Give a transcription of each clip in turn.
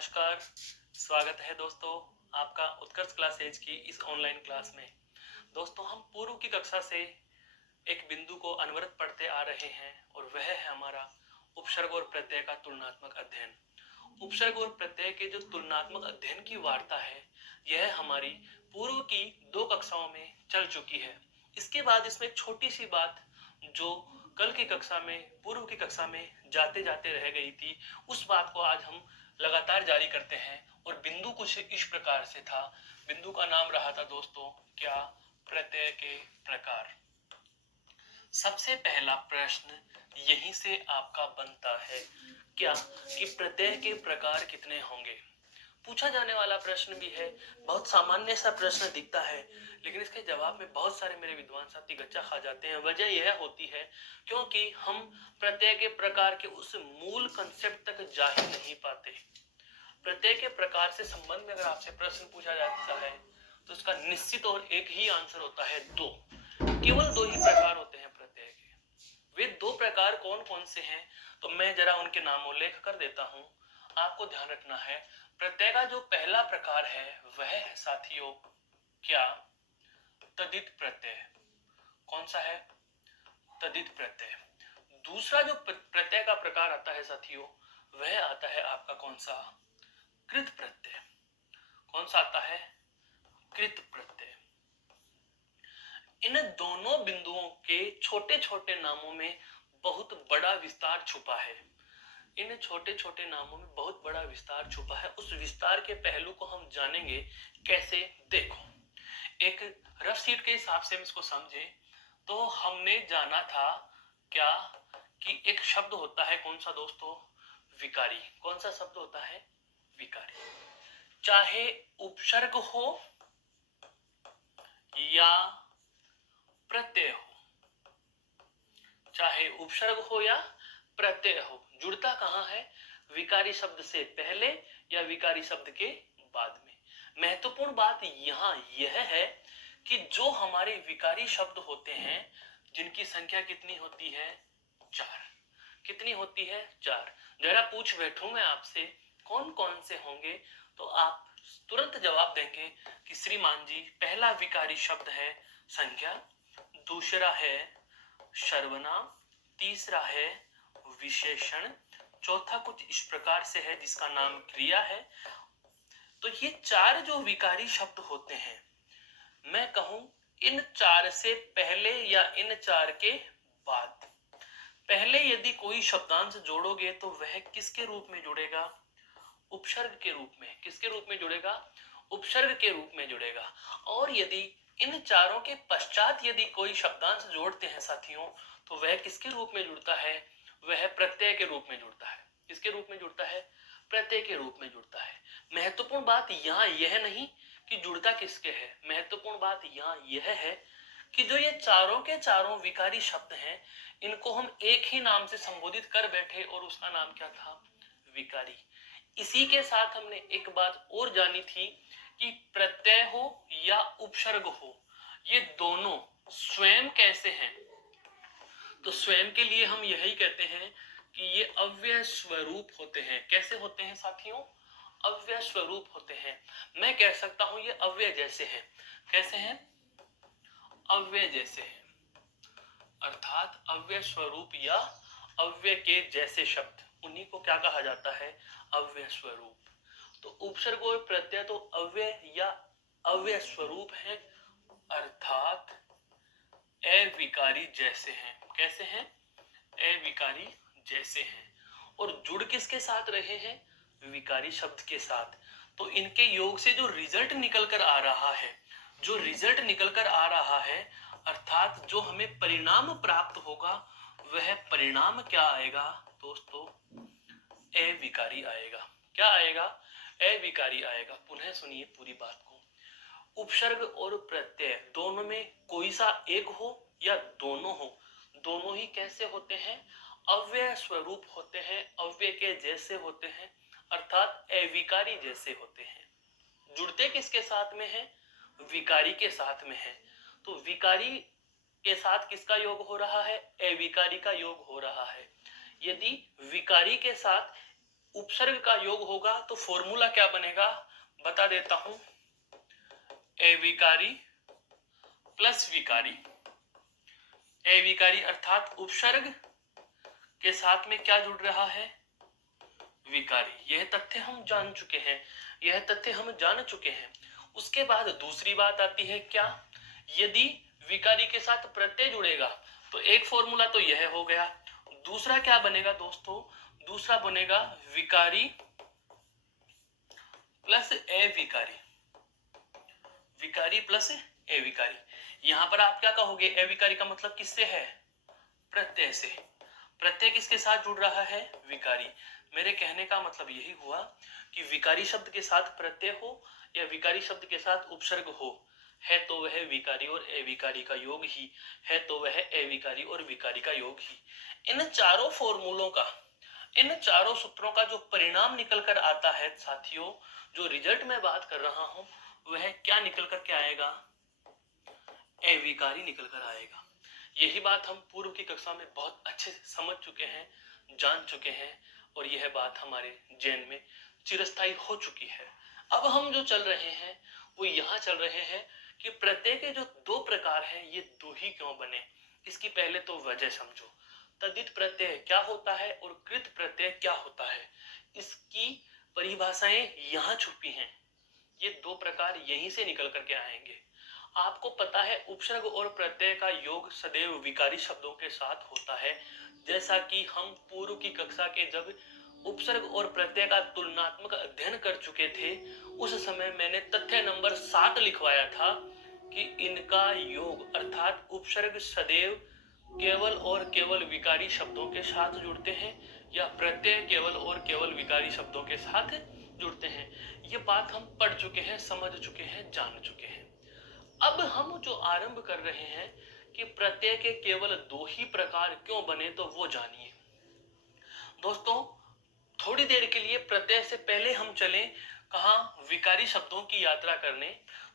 नमस्कार, स्वागत है दोस्तों आपका उत्कर्ष क्लास एज की इस ऑनलाइन क्लास में। दोस्तों हम पूर्व की कक्षा से एक बिंदु को अनवरत पढ़ते आ रहे हैं और वह है हमारा उपसर्ग और प्रत्यय का तुलनात्मक अध्ययन। उपसर्ग और प्रत्यय के जो तुलनात्मक अध्ययन की वार्ता है यह हमारी पूर्व की 2 कक्षाओं में चल चुकी है। इसके बाद इसमें एक छोटी सी बात जो कल की कक्षा में पूर्व की कक्षा में जाते जाते रह गई थी, उस बात को आज हम लगातार जारी करते हैं। और बिंदु कुछ इस प्रकार से था। बिंदु का नाम रहा था दोस्तों क्या? प्रत्यय के प्रकार। सबसे पहला प्रश्न यहीं से आपका बनता है क्या कि प्रत्यय के प्रकार कितने होंगे। पूछा जाने वाला प्रश्न भी है, बहुत सामान्य सा प्रश्न दिखता है, लेकिन इसके जवाब में बहुत सारे मेरे विद्वान साथी गच्चा खा जाते हैं। वजह यह होती है क्योंकि हम प्रत्यय के प्रकार के उस मूल कंसेप्ट तक जा ही नहीं पाते। प्रत्यय के प्रकार से संबंध में अगर आपसे प्रश्न पूछा जाता है तो इसका निश्चित और एक ही आंसर होता है 2। केवल 2 ही प्रकार होते हैं प्रत्यय के। वे 2 प्रकार कौन कौन से हैं तो मैं जरा उनके नामोल्लेख कर देता हूं। आपको ध्यान रखना है प्रत्यय का जो पहला प्रकार है वह है साथियों क्या? तदित प्रत्यय। कौन सा है? तदित प्रत्यय। दूसरा जो प्रत्यय का प्रकार आता है साथियों वह आता है आपका कौन सा? कृत प्रत्यय। कौन सा आता है? कृत प्रत्यय। इन दोनों बिंदुओं के छोटे छोटे नामों में बहुत बड़ा विस्तार छुपा है। इन छोटे छोटे नामों में बहुत बड़ा विस्तार छुपा है। उस विस्तार के पहलू को हम जानेंगे कैसे। देखो, एक रफ सीट के हिसाब से हम इसको समझें तो हमने जाना था क्या कि एक शब्द होता है कौन सा दोस्तों? विकारी। कौन सा शब्द होता है? विकारी। चाहे उपसर्ग हो या प्रत्यय हो, चाहे उपसर्ग हो या प्रत्यय हो, जुड़ता कहां है? विकारी शब्द से पहले या विकारी शब्द के बाद में। महत्वपूर्ण बात यहां यह है कि जो हमारे विकारी शब्द होते हैं जिनकी संख्या कितनी होती है? 4। कितनी होती है? 4। जरा पूछ बैठूं मैं आपसे कौन कौन से होंगे तो आप तुरंत जवाब देंगे कि श्रीमान जी पहला विकारी शब्द है संख्या, दूसरा है सर्वनाम, तीसरा है विशेषण, चौथा कुछ इस प्रकार से है जिसका नाम क्रिया है। तो ये 4 जो विकारी शब्द होते हैं, मैं कहूं इन 4 से पहले या इन 4 के बाद। पहले यदि कोई शब्दांश जोड़ोगे तो वह किसके रूप में जुड़ेगा? उपसर्ग के रूप में। किसके रूप में जुड़ेगा? उपसर्ग के रूप में जुड़ेगा। और यदि इन चारों के पश्चात यदि कोई शब्दांश जोड़ते हैं साथियों तो वह किसके रूप में जुड़ता है? वह प्रत्यय के रूप में जुड़ता है। किसके रूप में जुड़ता है? प्रत्यय के रूप में जुड़ता है। महत्वपूर्ण बात यहाँ यह नहीं कि जुड़ता किसके है, महत्वपूर्ण बात यहाँ यह है कि जो ये चारों के चारों विकारी शब्द हैं इनको हम एक ही नाम से संबोधित कर बैठे और उसका नाम क्या था? विकारी। इसी के साथ हमने एक बात और जानी थी कि प्रत्यय हो या उपसर्ग हो ये दोनों स्वयं कैसे हैं। तो स्वयं के लिए हम यही कहते हैं कि ये अव्यय स्वरूप होते हैं। कैसे होते हैं साथियों? अव्यय स्वरूप होते हैं। मैं कह सकता हूं ये अव्यय जैसे हैं। कैसे हैं? अव्यय जैसे हैं। अर्थात अव्यय स्वरूप या अव्यय के जैसे शब्द, उन्हीं को क्या कहा जाता है? अव्यय स्वरूप। तो उपसर्ग और प्रत्यय तो अव्यय या अव्यय स्वरूप है, अर्थात अविकारी जैसे हैं। कैसे हैं? अविकारी जैसे हैं। और जुड़ किसके साथ रहे हैं? विकारी शब्द के साथ। तो इनके योग से जो रिजल्ट निकल कर आ रहा है, जो रिजल्ट निकल कर आ रहा है अर्थात जो हमें परिणाम प्राप्त होगा वह परिणाम क्या आएगा दोस्तों? अविकारी आएगा। क्या आएगा? अविकारी आएगा। पुनः सुनिए पूरी बात को। उपसर्ग और प्रत्यय दोनों में कोई सा एक हो या दोनों हो, दोनों ही कैसे होते हैं? अव्यय स्वरूप होते हैं, अव्यय के जैसे होते हैं, अर्थात अविकारी जैसे होते हैं। जुड़ते किसके साथ में है? विकारी के साथ में है। तो विकारी के साथ किसका योग हो रहा है? अविकारी का योग हो रहा है। यदि विकारी के साथ उपसर्ग का योग होगा तो फॉर्मूला क्या बनेगा बता देता हूं, अविकारी प्लस विकारी। अविकारी अर्थात उपसर्ग के साथ में क्या जुड़ रहा है, विकारी। यह तथ्य हम जान चुके हैं, यह तथ्य हम जान चुके हैं। उसके बाद दूसरी बात आती है क्या, यदि विकारी के साथ प्रत्यय जुड़ेगा तो एक फॉर्मूला तो यह हो गया, दूसरा क्या बनेगा दोस्तों, दूसरा बनेगा विकारी प्लस अविकारी, विकारी प्लस अविकारी। यहां पर आप क्या कहोगे, अविकारी का मतलब किससे है, प्रत्यय से। प्रत्यय किसके साथ जुड़ रहा है, विकारी। मेरे कहने का मतलब यही हुआ कि विकारी शब्द के साथ प्रत्यय हो या विकारी शब्द के साथ उपसर्ग हो, है तो वह विकारी और अविकारी का योग ही है, तो वह अविकारी और विकारी का योग ही। इन चारों फॉर्मूलों का, इन चारों सूत्रों का जो परिणाम निकल कर आता है साथियों, जो रिजल्ट मैं बात कर रहा हूं, वह क्या निकल कर के आएगा, अविकारी निकल कर आएगा। यही बात हम पूर्व की कक्षा में बहुत अच्छे से समझ चुके हैं, जान चुके हैं, और यह बात हमारे जैन में चिरस्थायी हो चुकी है। अब हम जो चल रहे हैं वो यहाँ चल रहे हैं कि प्रत्यय के जो दो प्रकार हैं ये दो ही क्यों बने। इसकी पहले तो वजह समझो, तद्धित प्रत्यय क्या होता है और कृत प्रत्यय क्या होता है, इसकी परिभाषाएं यहाँ छुपी हैं। ये दो प्रकार यहीं से निकल करके आएंगे। आपको पता है उपसर्ग और प्रत्यय का योग सदैव विकारी शब्दों के साथ होता है। जैसा कि हम पूर्व की कक्षा के जब उपसर्ग और प्रत्यय का तुलनात्मक अध्ययन कर चुके थे, उस समय मैंने तथ्य नंबर 7 लिखवाया था कि इनका योग अर्थात उपसर्ग सदैव केवल और केवल विकारी शब्दों के साथ जुड़ते हैं या प्रत्यय केवल और केवल विकारी शब्दों के साथ जुड़ते हैं। ये बात हम पढ़ चुके हैं, समझ चुके हैं, जान चुके हैं। अब हम जो आरंभ कर रहे हैं कि प्रत्यय के केवल दो ही प्रकार क्यों बने, तो वो जानिए दोस्तों। थोड़ी देर के लिए प्रत्यय से पहले हम चलें कहा, विकारी शब्दों की यात्रा करने।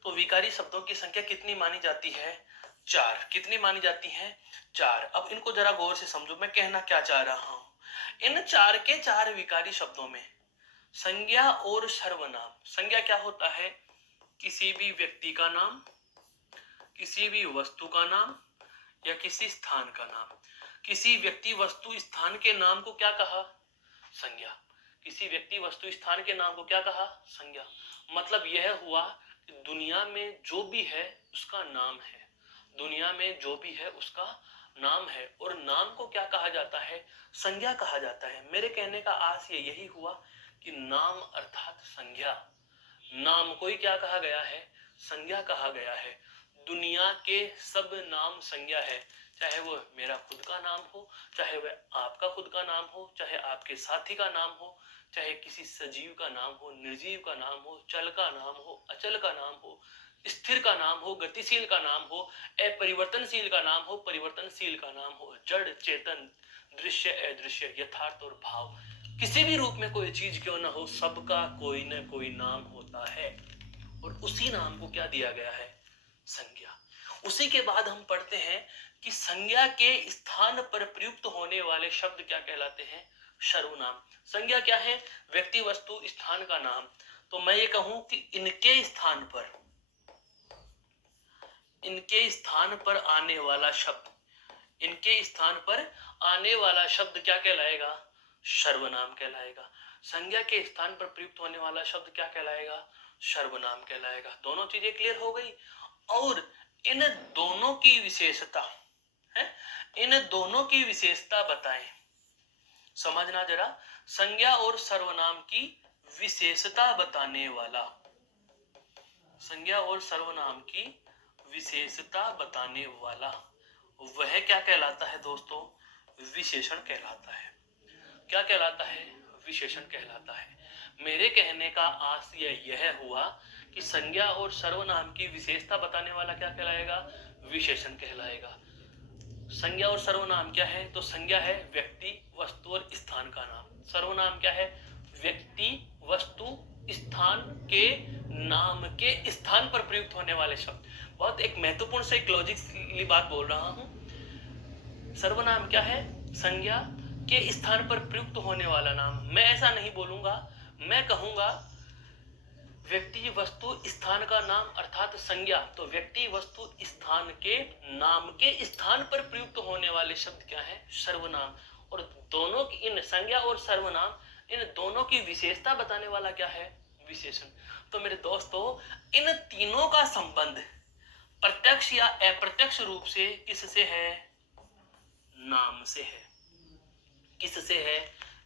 तो विकारी शब्दों की संख्या कितनी मानी जाती है, 4। कितनी मानी जाती है, 4। अब इनको जरा गौर से समझो, मैं कहना क्या चाह रहा हूं। इन 4 के 4 विकारी शब्दों में संज्ञा और सर्वनाम, संज्ञा क्या होता है, किसी भी व्यक्ति का नाम, किसी भी वस्तु का नाम या किसी स्थान का नाम। किसी व्यक्ति वस्तु स्थान के नाम को क्या कहा, संज्ञा। किसी व्यक्ति वस्तु स्थान के नाम को क्या कहा, संज्ञा। मतलब यह हुआ कि दुनिया में जो भी है उसका नाम है, दुनिया में जो भी है उसका नाम है, और नाम को क्या कहा जाता है, संज्ञा कहा जाता है। मेरे कहने का आशय यही हुआ कि नाम अर्थात संज्ञा, नाम को ही क्या कहा गया है, संज्ञा कहा गया है। दुनिया के सब नाम संज्ञा है, चाहे वो मेरा खुद का नाम हो, चाहे वह आपका खुद का नाम हो, चाहे आपके साथी का नाम हो, चाहे किसी सजीव का नाम हो, निर्जीव का नाम हो, चल का नाम हो, अचल का नाम हो, स्थिर का नाम हो, गतिशील का नाम हो, अपरिवर्तनशील का नाम हो, परिवर्तनशील का नाम हो, जड़ चेतन, दृश्य अदृश्य, यथार्थ और भाव, किसी भी रूप में कोई चीज क्यों ना हो, सबका कोई न कोई नाम होता है, और उसी नाम को क्या दिया गया है, संज्ञा। उसी के बाद हम पढ़ते हैं कि संज्ञा के स्थान पर प्रयुक्त होने वाले शब्द क्या कहलाते हैं, सर्वनाम। संज्ञा क्या है, व्यक्ति वस्तु स्थान का नाम। तो मैं ये कहूं कि इनके स्थान पर आने वाला शब्द, इनके स्थान पर आने वाला शब्द क्या कहलाएगा, सर्वनाम कहलाएगा। संज्ञा के स्थान पर प्रयुक्त होने वाला शब्द क्या कहलाएगा, सर्वनाम कहलाएगा। दोनों चीजें क्लियर हो गई। और इन दोनों की विशेषता है, इन दोनों की विशेषता बताएं, समझना जरा। संज्ञा और सर्वनाम की विशेषता बताने वाला, संज्ञा और सर्वनाम की विशेषता बताने वाला वह क्या कहलाता है दोस्तों, विशेषण कहलाता है। क्या कहलाता है, विशेषण कहलाता है। मेरे कहने का आशय यह हुआ कि संज्ञा और सर्वनाम की विशेषता बताने वाला क्या कहलाएगा, विशेषण कहलाएगा। संज्ञा और सर्वनाम क्या है, तो संज्ञा है व्यक्ति वस्तु और स्थान का नाम, सर्वनाम क्या है, व्यक्ति वस्तु स्थान के नाम के स्थान पर प्रयुक्त होने वाले शब्द। बहुत एक महत्वपूर्ण से एक लॉजिकली बात बोल रहा हूं। सर्वनाम क्या है, संज्ञा के स्थान पर प्रयुक्त होने वाला नाम। मैं ऐसा नहीं बोलूंगा, मैं कहूंगा व्यक्ति वस्तु स्थान का नाम अर्थात संज्ञा। तो व्यक्ति वस्तु स्थान के नाम के स्थान पर प्रयुक्त होने वाले शब्द क्या है? सर्वनाम। और दोनों की, इन संज्ञा और सर्वनाम, इन दोनों की विशेषता बताने वाला क्या है? विशेषण। तो मेरे दोस्तों, इन तीनों का संबंध प्रत्यक्ष या अप्रत्यक्ष रूप से किससे है? नाम से है। किससे है?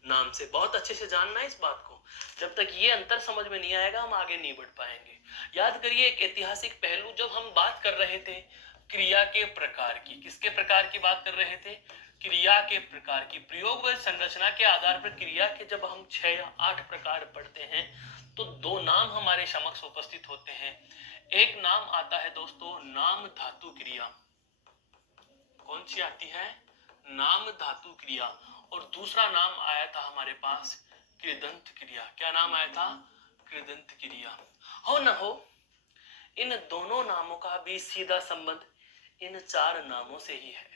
नाम से। बहुत अच्छे से जानना है इस बात को। जब तक ये अंतर समझ में नहीं आएगा हम आगे नहीं बढ़ पाएंगे। याद करिए एक ऐतिहासिक पहलू, जब हम बात कर रहे थे क्रिया के प्रकार की, किसके प्रकार की बात कर रहे थे? क्रिया के प्रकार की। प्रयोग व संरचना के आधार पर क्रिया के जब हम 6 या 8 प्रकार पढ़ते हैं तो दो नाम हमारे समक्ष उपस्थित होते हैं। एक नाम आता है दोस्तों नाम धातु क्रिया। कौन सी आती है? नाम धातु क्रिया। और दूसरा नाम आया था हमारे पास कृदंत क्रिया। क्या नाम आया था? कृदंत क्रिया। हो न हो, इन दोनों नामों का भी सीधा संबंध इन 4 नामों से ही है।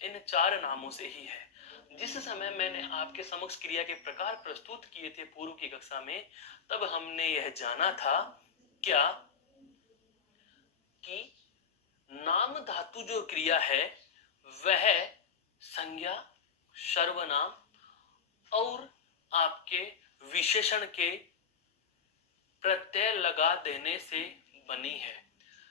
इन 4 नामों से ही है। जिस समय मैंने आपके समक्ष क्रिया के प्रकार प्रस्तुत किए थे पूर्व की कक्षा में, तब हमने यह जाना था क्या कि नाम धातु जो क्रिया है वह संज्ञा, सर्वनाम और आपके विशेषण के प्रत्यय लगा देने से बनी है।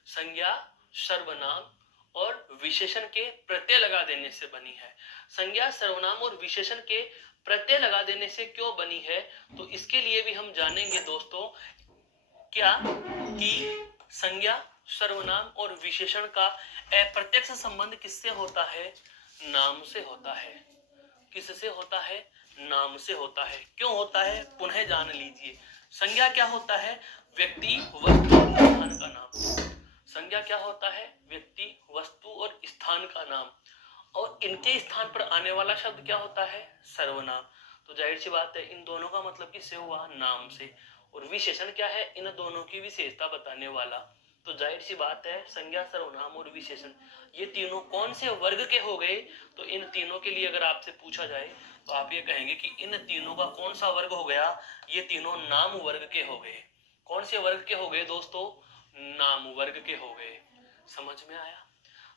संज्ञा, सर्वनाम और विशेषण के प्रत्यय लगा देने से बनी है। संज्ञा, सर्वनाम और विशेषण के प्रत्यय लगा देने से क्यों बनी है? तो इसके लिए भी हम जानेंगे दोस्तों क्या कि संज्ञा, सर्वनाम और विशेषण का अप्रत्यक्ष संबंध किससे होता है? नाम से होता है। किससे होता है? नाम से होता है। क्यों होता है? पुनः जान लीजिए। संज्ञा क्या होता है? व्यक्ति, वस्तु और स्थान का नाम। संज्ञा क्या होता है? व्यक्ति, वस्तु और स्थान का नाम। और इनके स्थान पर आने वाला शब्द क्या होता है? सर्वनाम। तो जाहिर सी बात है इन दोनों का मतलब किससे हुआ? नाम से। और विशेषण क्या है? इन दोनों की विशेषता बताने वाला। तो जाहिर सी बात है संज्ञा, सर्वनाम और विशेषण ये तीनों कौन से वर्ग के हो गए? तो इन तीनों के लिए अगर आपसे पूछा जाए तो आप ये कहेंगे कि इन तीनों का कौन सा वर्ग हो गया? ये तीनों नाम वर्ग के हो गए। कौन से वर्ग के हो गए दोस्तों? नाम वर्ग के हो गए। समझ में आया?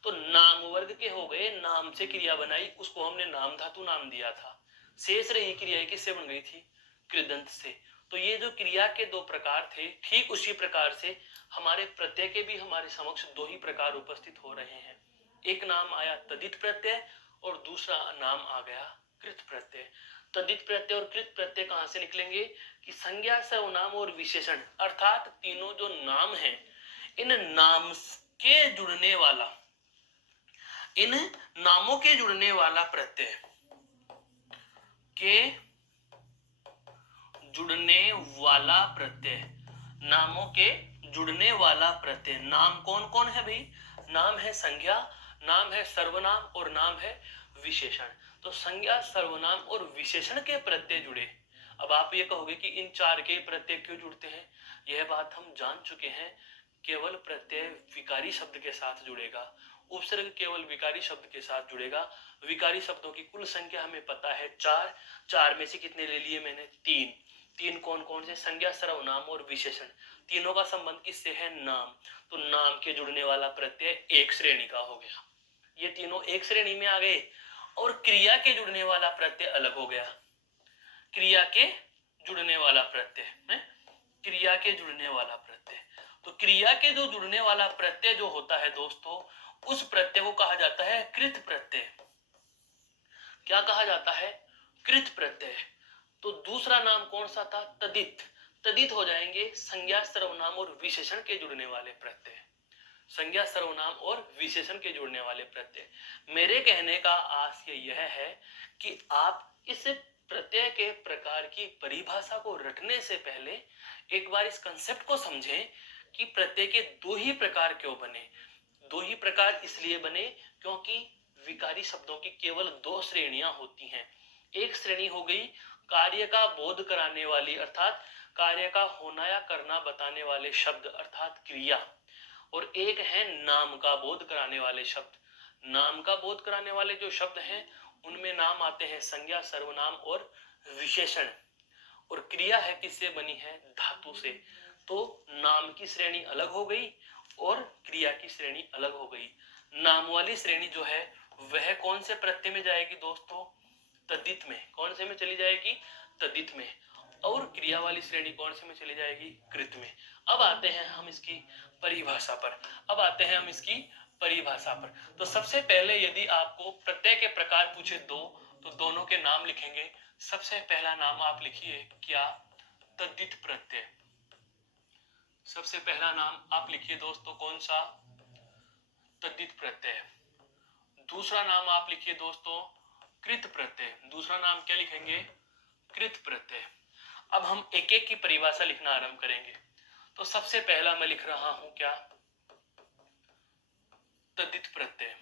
तो नाम वर्ग के हो गए, नाम से क्रिया बनाई, उसको हमने नाम धातु नाम दिया था। शेष रही क्रिया किससे बन गई थी? कृदंत से। तो ये जो क्रिया के 2 प्रकार थे, ठीक उसी प्रकार से हमारे प्रत्यय के भी हमारे समक्ष 2 ही प्रकार उपस्थित हो रहे हैं। एक नाम आया तदित प्रत्यय और दूसरा नाम आ गया कृत प्रत्यय। तदित प्रत्यय और कृत प्रत्यय कहां से निकलेंगे? कि संज्ञा, सर्वनाम और विशेषण अर्थात तीनों जो नाम हैं, इन नाम के जुड़ने वाला, इन नामों के जुड़ने वाला प्रत्यय के जुड़ने वाला प्रत्यय, नामों के जुड़ने वाला प्रत्यय। नाम कौन कौन है भाई? नाम है संज्ञा, नाम है सर्वनाम और नाम है विशेषण। तो संज्ञा, सर्वनाम और विशेषण के प्रत्यय जुड़े। अब आप ये कहोगे कि इन 4 के प्रत्यय क्यों जुड़ते हैं? यह बात हम जान चुके हैं। केवल प्रत्यय विकारी शब्द के साथ जुड़ेगा, उपसर्ग केवल विकारी शब्द के साथ जुड़ेगा। विकारी शब्दों की कुल संख्या हमें पता है 4। 4 में से कितने ले लिए मैंने? 3। 3 कौन कौन से? संज्ञा, सर्वनाम और विशेषण। तीनों का संबंध किससे है? नाम। तो नाम के जुड़ने वाला प्रत्यय एक श्रेणी का हो गया। ये तीनों एक श्रेणी में आ गए। और क्रिया के जुड़ने वाला प्रत्यय अलग हो गया। क्रिया के जुड़ने वाला प्रत्यय है, क्रिया के जुड़ने वाला प्रत्यय। तो क्रिया के जो जुड़ने वाला प्रत्यय जो होता है दोस्तों, उस प्रत्यय को कहा जाता है कृत प्रत्यय। क्या कहा जाता है? कृत प्रत्यय। तो दूसरा नाम कौन सा था? तदित। तदित हो जाएंगे संज्ञा, सर्वनाम और विशेषण के जुड़ने वाले प्रत्यय। संज्ञा, सर्वनाम और विशेषण के जुड़ने वाले प्रत्यय। मेरे कहने का आशय यह है कि आप इस प्रत्यय के प्रकार की परिभाषा को रटने से पहले एक बार इस कंसेप्ट को समझें कि प्रत्यय के 2 ही प्रकार क्यों बने। 2 ही प्रकार इसलिए बने क्योंकि विकारी शब्दों की केवल 2 श्रेणियां होती हैं। एक श्रेणी हो गई कार्य का बोध कराने वाली, अर्थात कार्य का होना या करना बताने वाले शब्द अर्थात क्रिया। और एक है नाम का बोध कराने वाले शब्द। नाम का बोध कराने वाले जो शब्द हैं उनमें नाम आते हैं संज्ञा, सर्वनाम और विशेषण। और क्रिया है किससे बनी है? धातु से। तो नाम की श्रेणी अलग हो गई और क्रिया की श्रेणी अलग हो गई। नाम वाली श्रेणी जो है वह कौन से प्रत्यय में जाएगी दोस्तों? तद्धित में। कौन से में चली जाएगी? तद्धित में। और क्रिया वाली श्रेणी कौन से में चली जाएगी? कृत में। अब आते हैं हम इसकी परिभाषा पर। तो सबसे पहले यदि आपको प्रत्यय के प्रकार पूछे दो, तो दोनों के नाम लिखेंगे। सबसे पहला नाम आप लिखिए क्या? तद्धित प्रत्यय। सबसे पहला नाम आप लिखिए दोस्तों कौन सा? तद्धित प्रत्यय। दूसरा नाम आप लिखिए दोस्तों कृत प्रत्यय। दूसरा नाम क्या लिखेंगे? कृत प्रत्यय। अब हम एक एक की परिभाषा लिखना आरंभ करेंगे। तो सबसे पहला मैं लिख रहा हूं क्या? तद्धित प्रत्यय।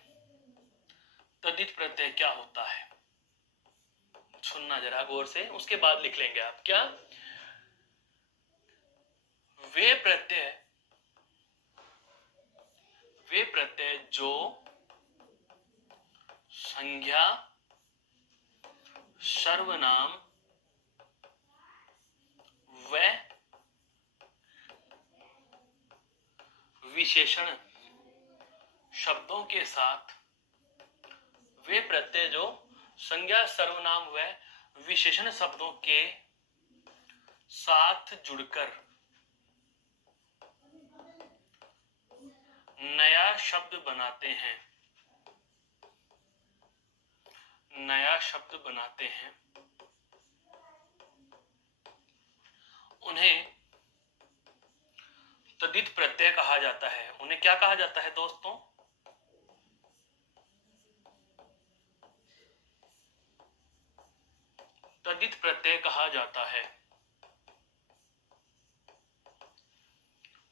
तद्धित प्रत्यय क्या होता है? सुनना जरा गौर से, उसके बाद लिख लेंगे आप। क्या? वे प्रत्यय जो संज्ञा, सर्वनाम व विशेषण शब्दों के साथ, वे प्रत्यय जो संज्ञा, सर्वनाम व विशेषण शब्दों के साथ जुड़कर नया शब्द बनाते हैं, उन्हें तद्धित प्रत्यय कहा जाता है। उन्हें क्या कहा जाता है दोस्तों? तद्धित प्रत्यय कहा जाता है।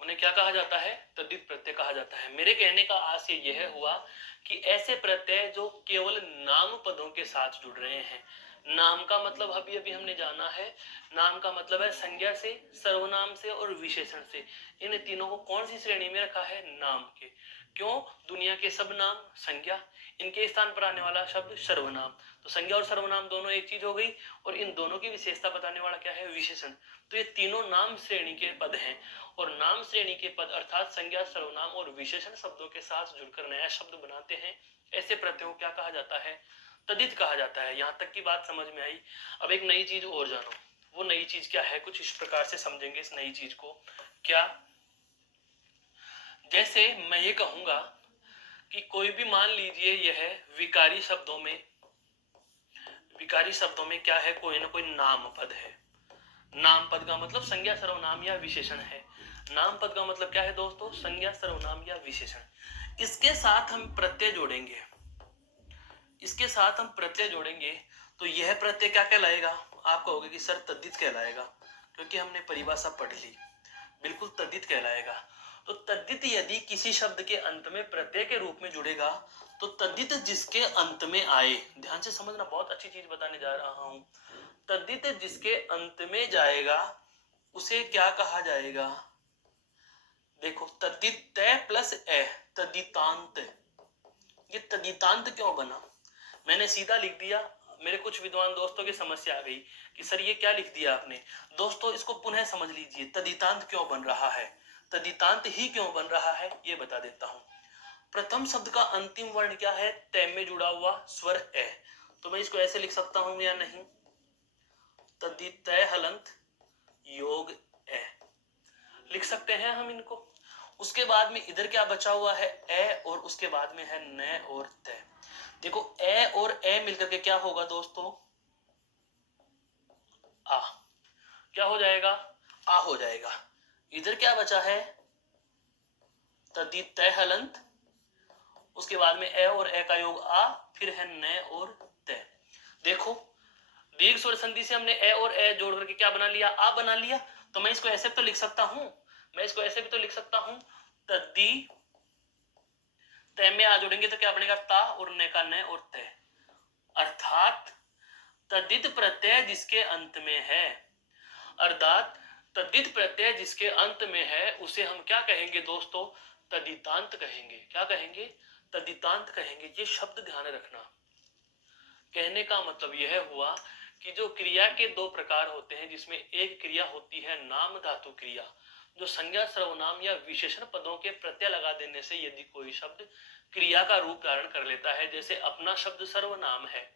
उन्हें क्या कहा जाता है? तद्धित प्रत्यय कहा जाता है। मेरे कहने का आशय यह हुआ कि ऐसे प्रत्यय जो केवल नाम पदों के साथ जुड़ रहे हैं। नाम का मतलब अभी हमने जाना है। नाम का मतलब है संज्ञा से, सर्वनाम से और विशेषण से। इन तीनों को कौन सी श्रेणी में रखा है? नाम के। क्यों? दुनिया के सब नाम संज्ञा, इनके स्थान पर आने वाला शब्द सर्वनाम। तो संज्ञा और सर्वनाम दोनों एक चीज हो गई, और इन दोनों की विशेषता बताने वाला क्या है? विशेषण। तो ये तीनों नाम श्रेणी के पद हैं, और नाम श्रेणी के पद अर्थात संज्ञा, सर्वनाम और विशेषण शब्दों के साथ जुड़कर नया शब्द बनाते हैं। ऐसे प्रत्ययों को क्या कहा जाता है? तद्धित कहा जाता है। यहां तक की बात समझ में आई। अब एक नई चीज और जानो। वो नई चीज क्या है? कुछ इस प्रकार से समझेंगे इस नई चीज को। क्या? जैसे मैं ये कहूंगा कि कोई भी, मान लीजिए यह विकारी शब्दों में क्या है? कोई ना कोई नाम पद है। नाम पद का मतलब संज्ञा, सर्वनाम या विशेषण है। नाम पद का मतलब क्या है दोस्तों? संज्ञा, सर्वनाम या विशेषण। इसके साथ हम प्रत्यय जोड़ेंगे। तो यह प्रत्यय क्या कहलाएगा? आप कहोगे कि सर तद्धित कहलाएगा, क्योंकि हमने परिभाषा पढ़ ली। बिल्कुल तद्धित कहलाएगा। तो तद्धित यदि किसी शब्द के अंत में प्रत्यय के रूप में जुड़ेगा, तो तद्धित जिसके अंत में आए, ध्यान से समझना, बहुत अच्छी चीज बताने जा रहा हूं। तद्धित जिसके अंत में जाएगा उसे क्या कहा जाएगा? देखो, तद्धित तय प्लस ए, तद्धितांत। ये तद्धितांत क्यों बना? मैंने सीधा लिख दिया। मेरे कुछ विद्वान दोस्तों की समस्या आ गई कि सर ये क्या लिख दिया आपने। दोस्तों इसको पुनः समझ लीजिए। तद्धितांत क्यों बन रहा है? तद्धितांत ही क्यों बन रहा है ये बता देता हूं। प्रथम शब्द का अंतिम वर्ण क्या है? तय में जुड़ा हुआ स्वर ए। तो मैं इसको ऐसे लिख सकता हूं या नहीं? तद्धित तय हलंत योग ए, लिख सकते हैं हम इनको। उसके बाद में इधर क्या बचा हुआ है? ए, और उसके बाद में है न और तय। देखो, ए और ए मिलकर के क्या होगा दोस्तों? आ। क्या हो जाएगा? आ हो जाएगा। इधर क्या बचा है? तद्धित तय हलंत, उसके बाद में ए और ए का योग आ, फिर है न और तय। देखो, दीर्घ स्वर संधि से हमने ए और ए जोड़ करके क्या बना लिया? आ बना लिया। तो मैं इसको ऐसे भी तो लिख सकता हूं, तद्दी तय में आ जोड़ेंगे तो क्या बनेगा? ता, और न का न और तय। अर्थात तद्धित प्रत्यय जिसके अंत में है, उसे हम क्या कहेंगे दोस्तों? तद्धितांत कहेंगे। क्या कहेंगे? तद्धितांत कहेंगे। ये शब्द ध्यान रखना। कहने का मतलब यह हुआ कि जो क्रिया के दो प्रकार होते हैं, जिसमें एक क्रिया होती है नाम धातु क्रिया, जो संज्ञा सर्वनाम या विशेषण पदों के प्रत्यय लगा देने से यदि कोई शब्द क्रिया का रूप धारण कर लेता है, जैसे अपना शब्द सर्वनाम है,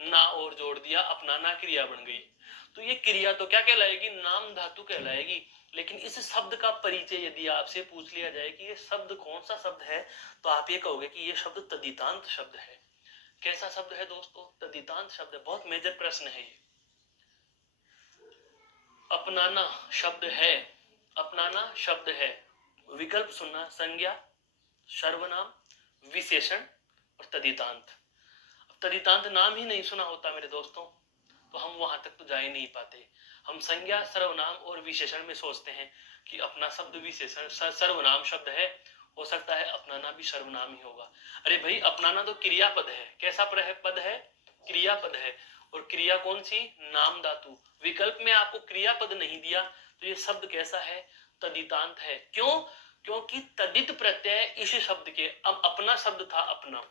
ना और जोड़ दिया, अपना ना क्रिया बन गई, तो ये क्रिया तो क्या कहलाएगी, नाम धातु कहलाएगी। लेकिन इस शब्द का परिचय यदि आपसे पूछ लिया जाए कि ये शब्द कौन सा शब्द है, तो आप ये कहोगे कि ये शब्द तदितांत शब्द है। कैसा शब्द है दोस्तों, तदितांत शब्द है। बहुत मेजर प्रश्न है ये। अपनाना शब्द है, अपनाना शब्द है, विकल्प सुनना, संज्ञा, सर्वनाम, विशेषण और तदितांत। अब तदितांत नाम ही नहीं सुना होता मेरे दोस्तों, तो हम वहां तक तो जा ही नहीं पाते। हम संज्ञा, सर्वनाम और विशेषण में सोचते हैं कि अपना शब्द विशेषण सर्वनाम शब्द है, हो सकता है अपनाना भी सर्वनाम ही होगा। अरे भाई, अपनाना तो क्रियापद है। कैसा पद है, क्रियापद है। और क्रिया कौन सी, नाम धातु। विकल्प में आपको क्रियापद नहीं दिया, तो ये शब्द कैसा है, तदितांत है। क्यों, क्योंकि तदित प्रत्यय इस शब्द के, अब अपना शब्द था अपना,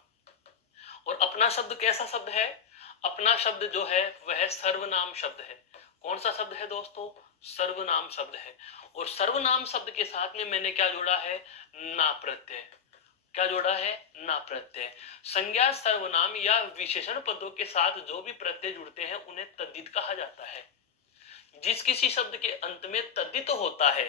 और अपना शब्द कैसा शब्द है, अपना शब्द जो है वह सर्वनाम शब्द है। कौन सा शब्द है दोस्तों, सर्वनाम शब्द है। और सर्वनाम शब्द के साथ में मैंने क्या जोड़ा है, ना प्रत्यय। क्या जोड़ा है, ना प्रत्यय। संज्ञा, सर्वनाम या विशेषण पदों के साथ जो भी प्रत्यय जुड़ते हैं उन्हें तद्धित कहा जाता है। जिस किसी शब्द के अंत में तद्धित होता है,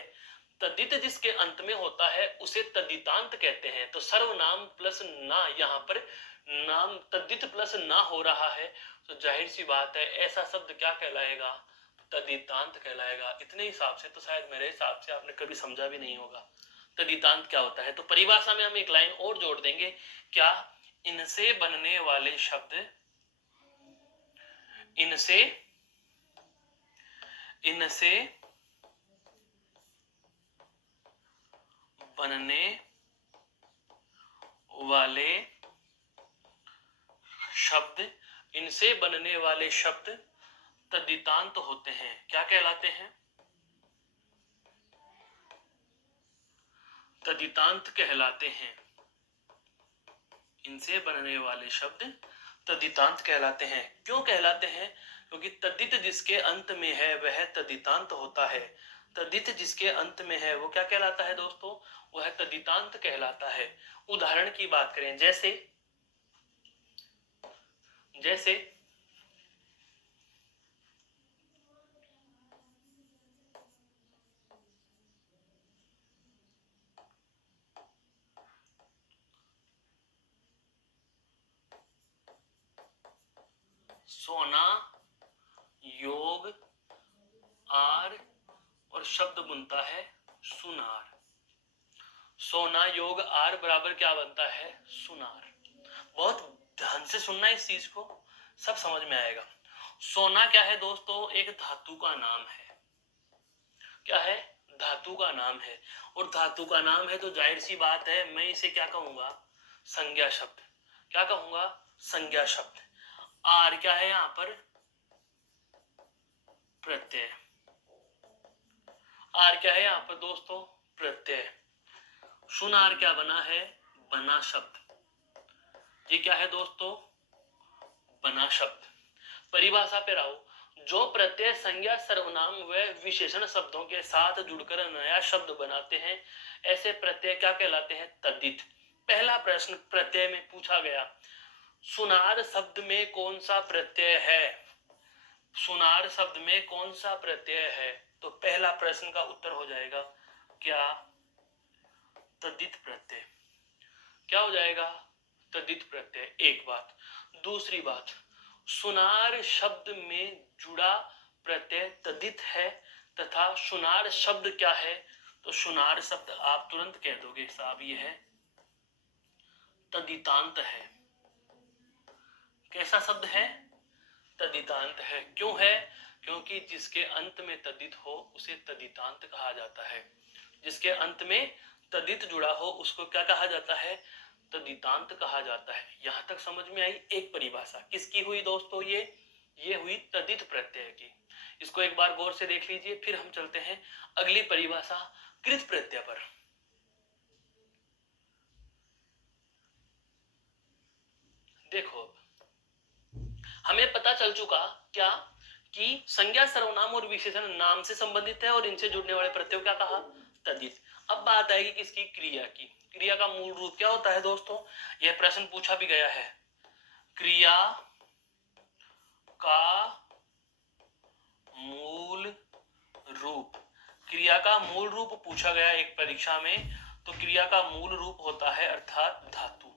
तद्धित जिसके अंत में होता है उसे तद्धितांत कहते हैं। तो सर्वनाम प्लस ना, यहाँ पर नाम तद्धित प्लस ना हो रहा है, तो जाहिर सी बात है ऐसा शब्द क्या कहलाएगा, तद्धितांत कहलाएगा। इतने हिसाब से तो शायद मेरे हिसाब से आपने कभी समझा भी नहीं होगा तद्धितांत क्या होता है। तो परिभाषा में हम एक लाइन और जोड़ देंगे, क्या, इनसे बनने वाले शब्द, इनसे इनसे बनने वाले शब्द, इनसे बनने वाले शब्द तद्धितांत होते हैं। क्या कहलाते हैं, तद्धितांत कहलाते हैं। इनसे बनने वाले शब्द तद्धितांत कहलाते हैं। क्यों कहलाते हैं, क्योंकि तद्धित जिसके अंत में है वह तद्धितांत होता है। तद्धित जिसके अंत में है वो क्या कहलाता है दोस्तों, वह तद्धितांत कहलाता है। उदाहरण की बात करें, जैसे जैसे सोना योग आर और शब्द बनता है सुनार। सोना योग आर बराबर क्या बनता है, सुनार। बहुत ध्यान से सुनना इस चीज को, सब समझ में आएगा। सोना क्या है दोस्तों, एक धातु का नाम है। क्या है, धातु का नाम है। और धातु का नाम है तो जाहिर सी बात है मैं इसे क्या कहूंगा, संज्ञा शब्द। क्या कहूंगा, संज्ञा शब्द। आर क्या है यहां पर, प्रत्यय। आर क्या है यहां पर दोस्तों, प्रत्यय। सुनार क्या बना है, बना शब्द। ये क्या है दोस्तों, बना शब्द। परिभाषा पे रहो, जो प्रत्यय संज्ञा, सर्वनाम व विशेषण शब्दों के साथ जुड़कर नया शब्द बनाते हैं, ऐसे प्रत्यय क्या कहलाते हैं, तद्धित। पहला प्रश्न प्रत्यय में पूछा गया, सुनार शब्द में कौन सा प्रत्यय है, सुनार शब्द में कौन सा प्रत्यय है, तो पहला प्रश्न का उत्तर हो जाएगा क्या, तद्धित प्रत्यय। क्या हो जाएगा, तद्धित प्रत्यय। एक बात। दूसरी बात, सुनार शब्द में जुड़ा प्रत्यय तद्धित है, तथा सुनार शब्द क्या है, तो सुनार शब्द आप तुरंत कह दोगे साहब ये है तद्धितांत है। कैसा शब्द है, तद्धितांत है। क्यों है, क्योंकि जिसके अंत में तद्धित हो उसे तद्धितांत कहा जाता है। जिसके अंत में तद्धित जुड़ा हो उसको क्या कहा जाता है, तद्धितांत कहा जाता है। यहां तक समझ में आई एक परिभाषा, किसकी हुई दोस्तों, ये हुई तद्धित प्रत्यय की। इसको एक बार गौर से देख लीजिए, फिर हम चलते हैं अगली परिभाषा कृत प्रत्यय पर। देखो हमें पता चल चुका क्या कि संज्ञा सर्वनाम और विशेषण नाम से संबंधित है और इनसे जुड़ने वाले प्रत्यय क्या कहा, तद्धित। अब बात आएगी किसकी, क्रिया की। क्रिया का मूल रूप क्या होता है दोस्तों, यह प्रश्न पूछा भी गया है। क्रिया का मूल रूप, क्रिया का मूल रूप पूछा गया एक परीक्षा में, तो क्रिया का मूल रूप होता है अर्थात धातु।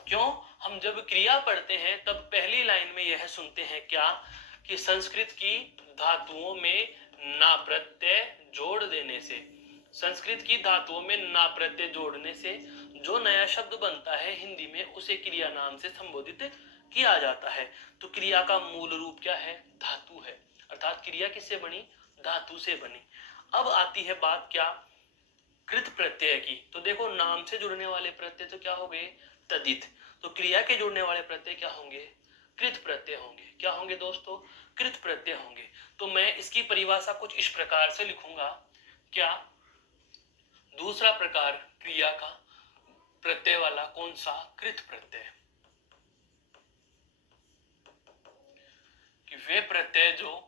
क्यों, हम जब क्रिया पढ़ते हैं तब पहली लाइन में यह सुनते हैं क्या कि संस्कृत की धातुओं में ना प्रत्यय जोड़ देने से, संस्कृत की धातुओं में ना प्रत्यय जोड़ने से जो नया शब्द बनता है हिंदी में उसे क्रिया नाम से संबोधित किया जाता है। तो क्रिया का मूल रूप क्या है, धातु है, अर्थात क्रिया किससे बनी, धातु से बनी। अब आती है बात क्या, कृत प्रत्यय की। तो देखो नाम से जुड़ने वाले प्रत्यय तो क्या हो गए, तदित। तो क्रिया के जुड़ने वाले प्रत्यय क्या होंगे, कृत प्रत्यय होंगे। क्या होंगे दोस्तों, कृत प्रत्यय होंगे। तो मैं इसकी परिभाषा कुछ इस प्रकार से लिखूंगा, क्या, दूसरा प्रकार क्रिया का प्रत्यय वाला कौन सा, कृत प्रत्यय, कि वे प्रत्यय जो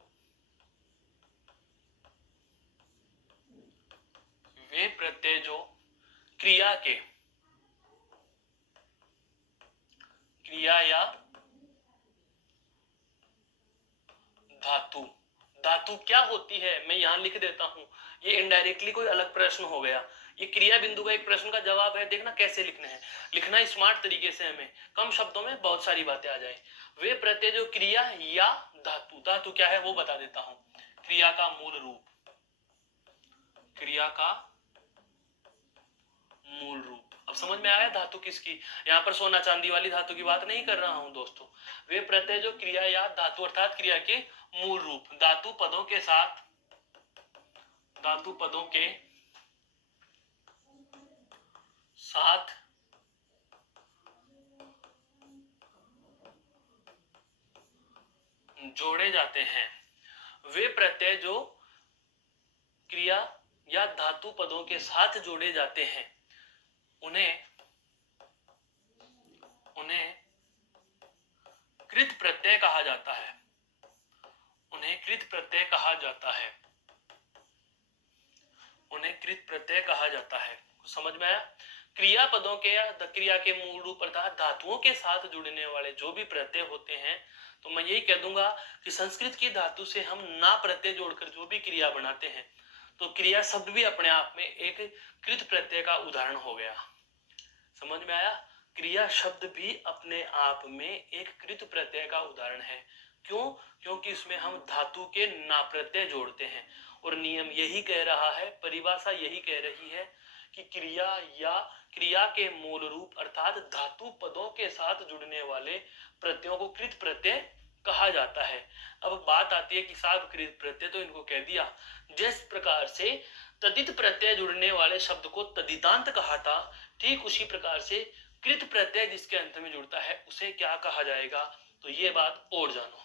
क्रिया के, क्रिया या धातु, धातु क्या होती है मैं यहां लिख देता हूं, ये इनडायरेक्टली कोई अलग प्रश्न हो गया, ये क्रिया बिंदु का एक प्रश्न का जवाब है। देखना कैसे लिखना है, लिखना स्मार्ट तरीके से, हमें कम शब्दों में बहुत सारी बातें आ जाए। वे प्रत्यय जो क्रिया या धातु, धातु क्या है वो बता देता हूं, क्रिया का मूल रूप, क्रिया का मूल रूप। अब समझ में आया धातु किसकी, यहाँ पर सोना चांदी वाली धातु की बात नहीं कर रहा हूं दोस्तों। वे प्रत्यय जो क्रिया या धातु अर्थात क्रिया के मूल रूप, धातु पदों के साथ, धातु पदों के साथ जोड़े जाते हैं। वे प्रत्यय जो क्रिया या धातु पदों के साथ जोड़े जाते हैं उन्हें कृत प्रत्यय कहा जाता है, उन्हें कृत प्रत्यय कहा जाता है, उन्हें कृत प्रत्यय कहा जाता है। समझ में आया, क्रिया पदों के या क्रिया के मूल रूप अर्थात धातुओं के साथ जुड़ने वाले जो भी प्रत्यय होते हैं, तो मैं यही कह दूंगा कि संस्कृत की धातु से हम ना प्रत्यय जोड़कर जो भी क्रिया बनाते हैं, तो क्रिया शब्द भी अपने आप में एक कृत प्रत्यय का उदाहरण हो गया। समझ में आया, क्रिया शब्द भी अपने आप में एक कृत प्रत्यय का उदाहरण है। क्यों, क्योंकि इसमें हम धातु के ना प्रत्यय जोड़ते हैं, और नियम यही कह रहा है, परिभाषा यही कह रही है कि क्रिया या क्रिया के मूल रूप अर्थात धातु पदों के साथ जुड़ने वाले प्रत्ययों को कृत प्रत्यय कहा जाता है। अब बात आती है कि साहब कृत प्रत्यय तो इनको कह दिया, जिस प्रकार से तदित प्रत्यय जुड़ने वाले शब्द को तदितांत कहा था, ठीक उसी प्रकार से कृत प्रत्यय जिसके अंत में जुड़ता है उसे क्या कहा जाएगा, तो ये बात और जानो।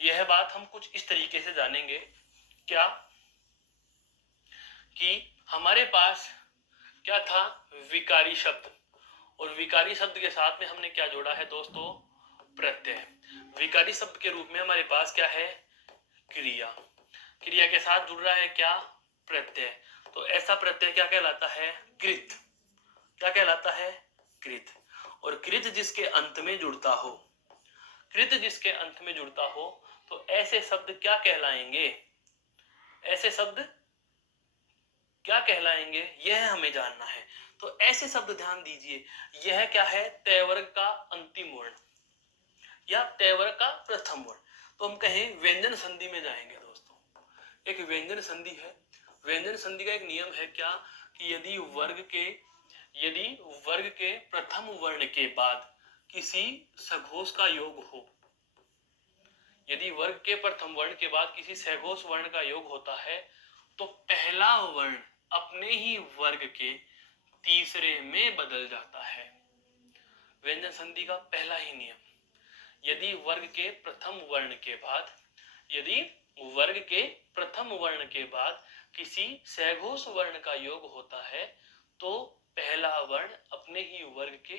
यह बात हम कुछ इस तरीके से जानेंगे, क्या कि हमारे पास क्या था, विकारी शब्द, और विकारी शब्द के साथ में हमने क्या जोड़ा है दोस्तों, प्रत्यय। विकारी शब्द के रूप में हमारे पास क्या है, क्रिया, क्रिया के साथ जुड़ रहा है क्या, प्रत्यय। तो ऐसा प्रत्यय क्या कहलाता है, कृत। क्या कहलाता है, कृत। और कृत जिसके अंत में जुड़ता हो, कृत जिसके अंत में जुड़ता हो, तो ऐसे शब्द क्या कहलाएंगे, ऐसे शब्द क्या कहलाएंगे, यह हमें जानना है। तो ऐसे शब्द ध्यान दीजिए, यह क्या है, तय वर्ग का अंतिम वर्ण या तय वर्ग का प्रथम वर्ण। तो हम कहें व्यंजन संधि में जाएंगे दोस्तों, एक व्यंजन संधि है। व्यंजन संधि का एक नियम है क्या, कि यदि वर्ग के प्रथम वर्ण के बाद किसी सघोष का योग हो, यदि वर्ग के प्रथम वर्ण के बाद किसी सघोष वर्ण का योग होता है, तो पहला वर्ण अपने ही वर्ग के तीसरे में बदल जाता है। व्यंजन संधि का पहला ही नियम, यदि वर्ग के प्रथम वर्ण के बाद, यदि वर्ग के प्रथम वर्ण के बाद किसी सघोष वर्ण का योग होता है, तो पहला वर्ण अपने ही वर्ग के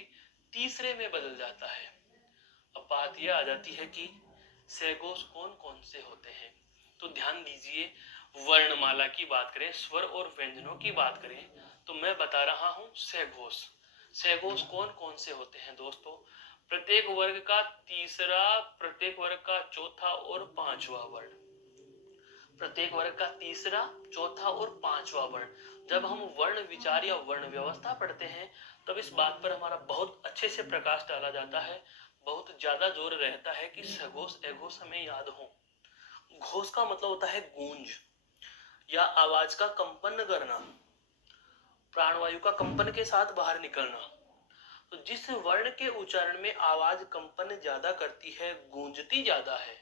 तीसरे में बदल जाता है। अब बात यह आ जाती है कि सहघोष कौन कौन से होते हैं। तो ध्यान दीजिए, वर्णमाला की बात करें, स्वर और व्यंजनों की बात करें, तो मैं बता रहा हूं सहघोष। सहघोष कौन कौन से होते हैं दोस्तों? प्रत्येक वर्ग का तीसरा, प्रत्येक वर्ग का चौथा और पांचवा वर्ण। प्रत्येक वर्ग का तीसरा, चौथा और पांचवा वर्ण। जब हम वर्ण विचार या वर्ण व्यवस्था पढ़ते हैं तब इस बात पर हमारा बहुत अच्छे से प्रकाश डाला जाता है, बहुत ज्यादा जोर रहता है कि सघोष अघोष हमें याद हो। घोष का मतलब होता है गूंज या आवाज का कंपन करना, प्राणवायु का कंपन के साथ बाहर निकलना। तो जिस वर्ण के उच्चारण में आवाज कंपन ज्यादा करती है, गूंजती ज्यादा है,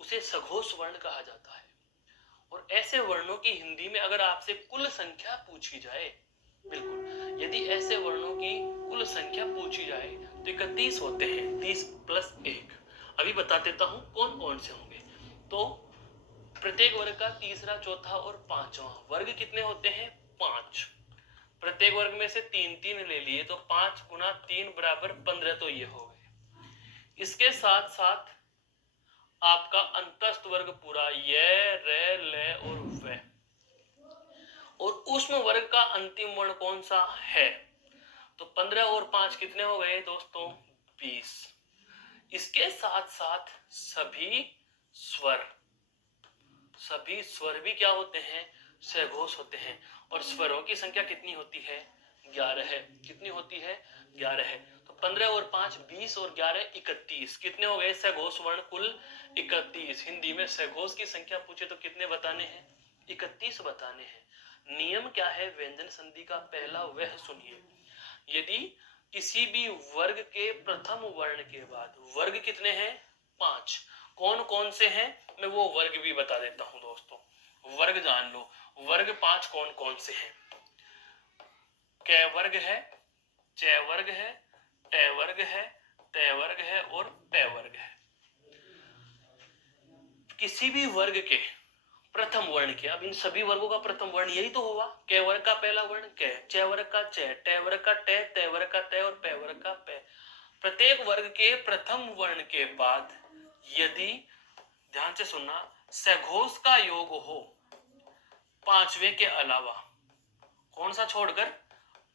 उसे सघोष वर्ण कहा जाता है। और ऐसे वर्णों की हिंदी में अगर आपसे कुल संख्या पूछी जाए, बिल्कुल, यदि ऐसे वर्णों की कुल संख्या पूछी जाए तो 31 होते हैं, 30 प्लस 1। अभी बता देता हूं कौन कौन से होंगे। तो प्रत्येक वर्ग का तीसरा, चौथा और पांचवा वर्ग कितने होते हैं? 5। प्रत्येक वर्ग में से 3-3 ले लिए तो 5 गुना 3 बराबर 15, तो ये हो गए। इसके साथ साथ आपका अंतस्थ वर्ग पूरा, य, रे, ले और व। और ऊष्म वर्ग का अंतिम वर्ण कौन सा है? तो 15 और 5 कितने हो गए दोस्तों? 20। इसके साथ साथ सभी स्वर, सभी स्वर भी क्या होते हैं? सहघोष होते हैं। और स्वरों की संख्या कितनी होती है? 11 है। कितनी होती है? 11 है। तो 15 और 5 20 और 11 31। कितने हो गए सहघोष वर्ण? कुल 31। हिंदी में सहघोष की संख्या पूछे तो कितने बताने हैं? 31 बताने हैं। नियम क्या है व्यंजन संधि का? पहला वह सुनिए, यदि किसी भी वर्ग के प्रथम वर्ण के बाद वर्ग कितने हैं? 5। कौन कौन से हैं? मैं वो वर्ग भी बता देता हूं दोस्तों, वर्ग जान लो। वर्ग 5 कौन कौन से हैं? क वर्ग है, च वर्ग है, ट वर्ग है, त वर्ग है और प वर्ग है। किसी भी वर्ग के प्रथम वर्ण के, अब इन सभी वर्गों का प्रथम वर्ण यही तो होगा। क वर्ग का पहला वर्ण क, च वर्ग का च, ट वर्ग का ट, त वर्ग का त और प वर्ग का प। प्रत्येक वर्ग के प्रथम वर्ण के बाद यदि, ध्यान से सुनना, सघोष का योग हो पांचवे के अलावा, कौन सा छोड़कर?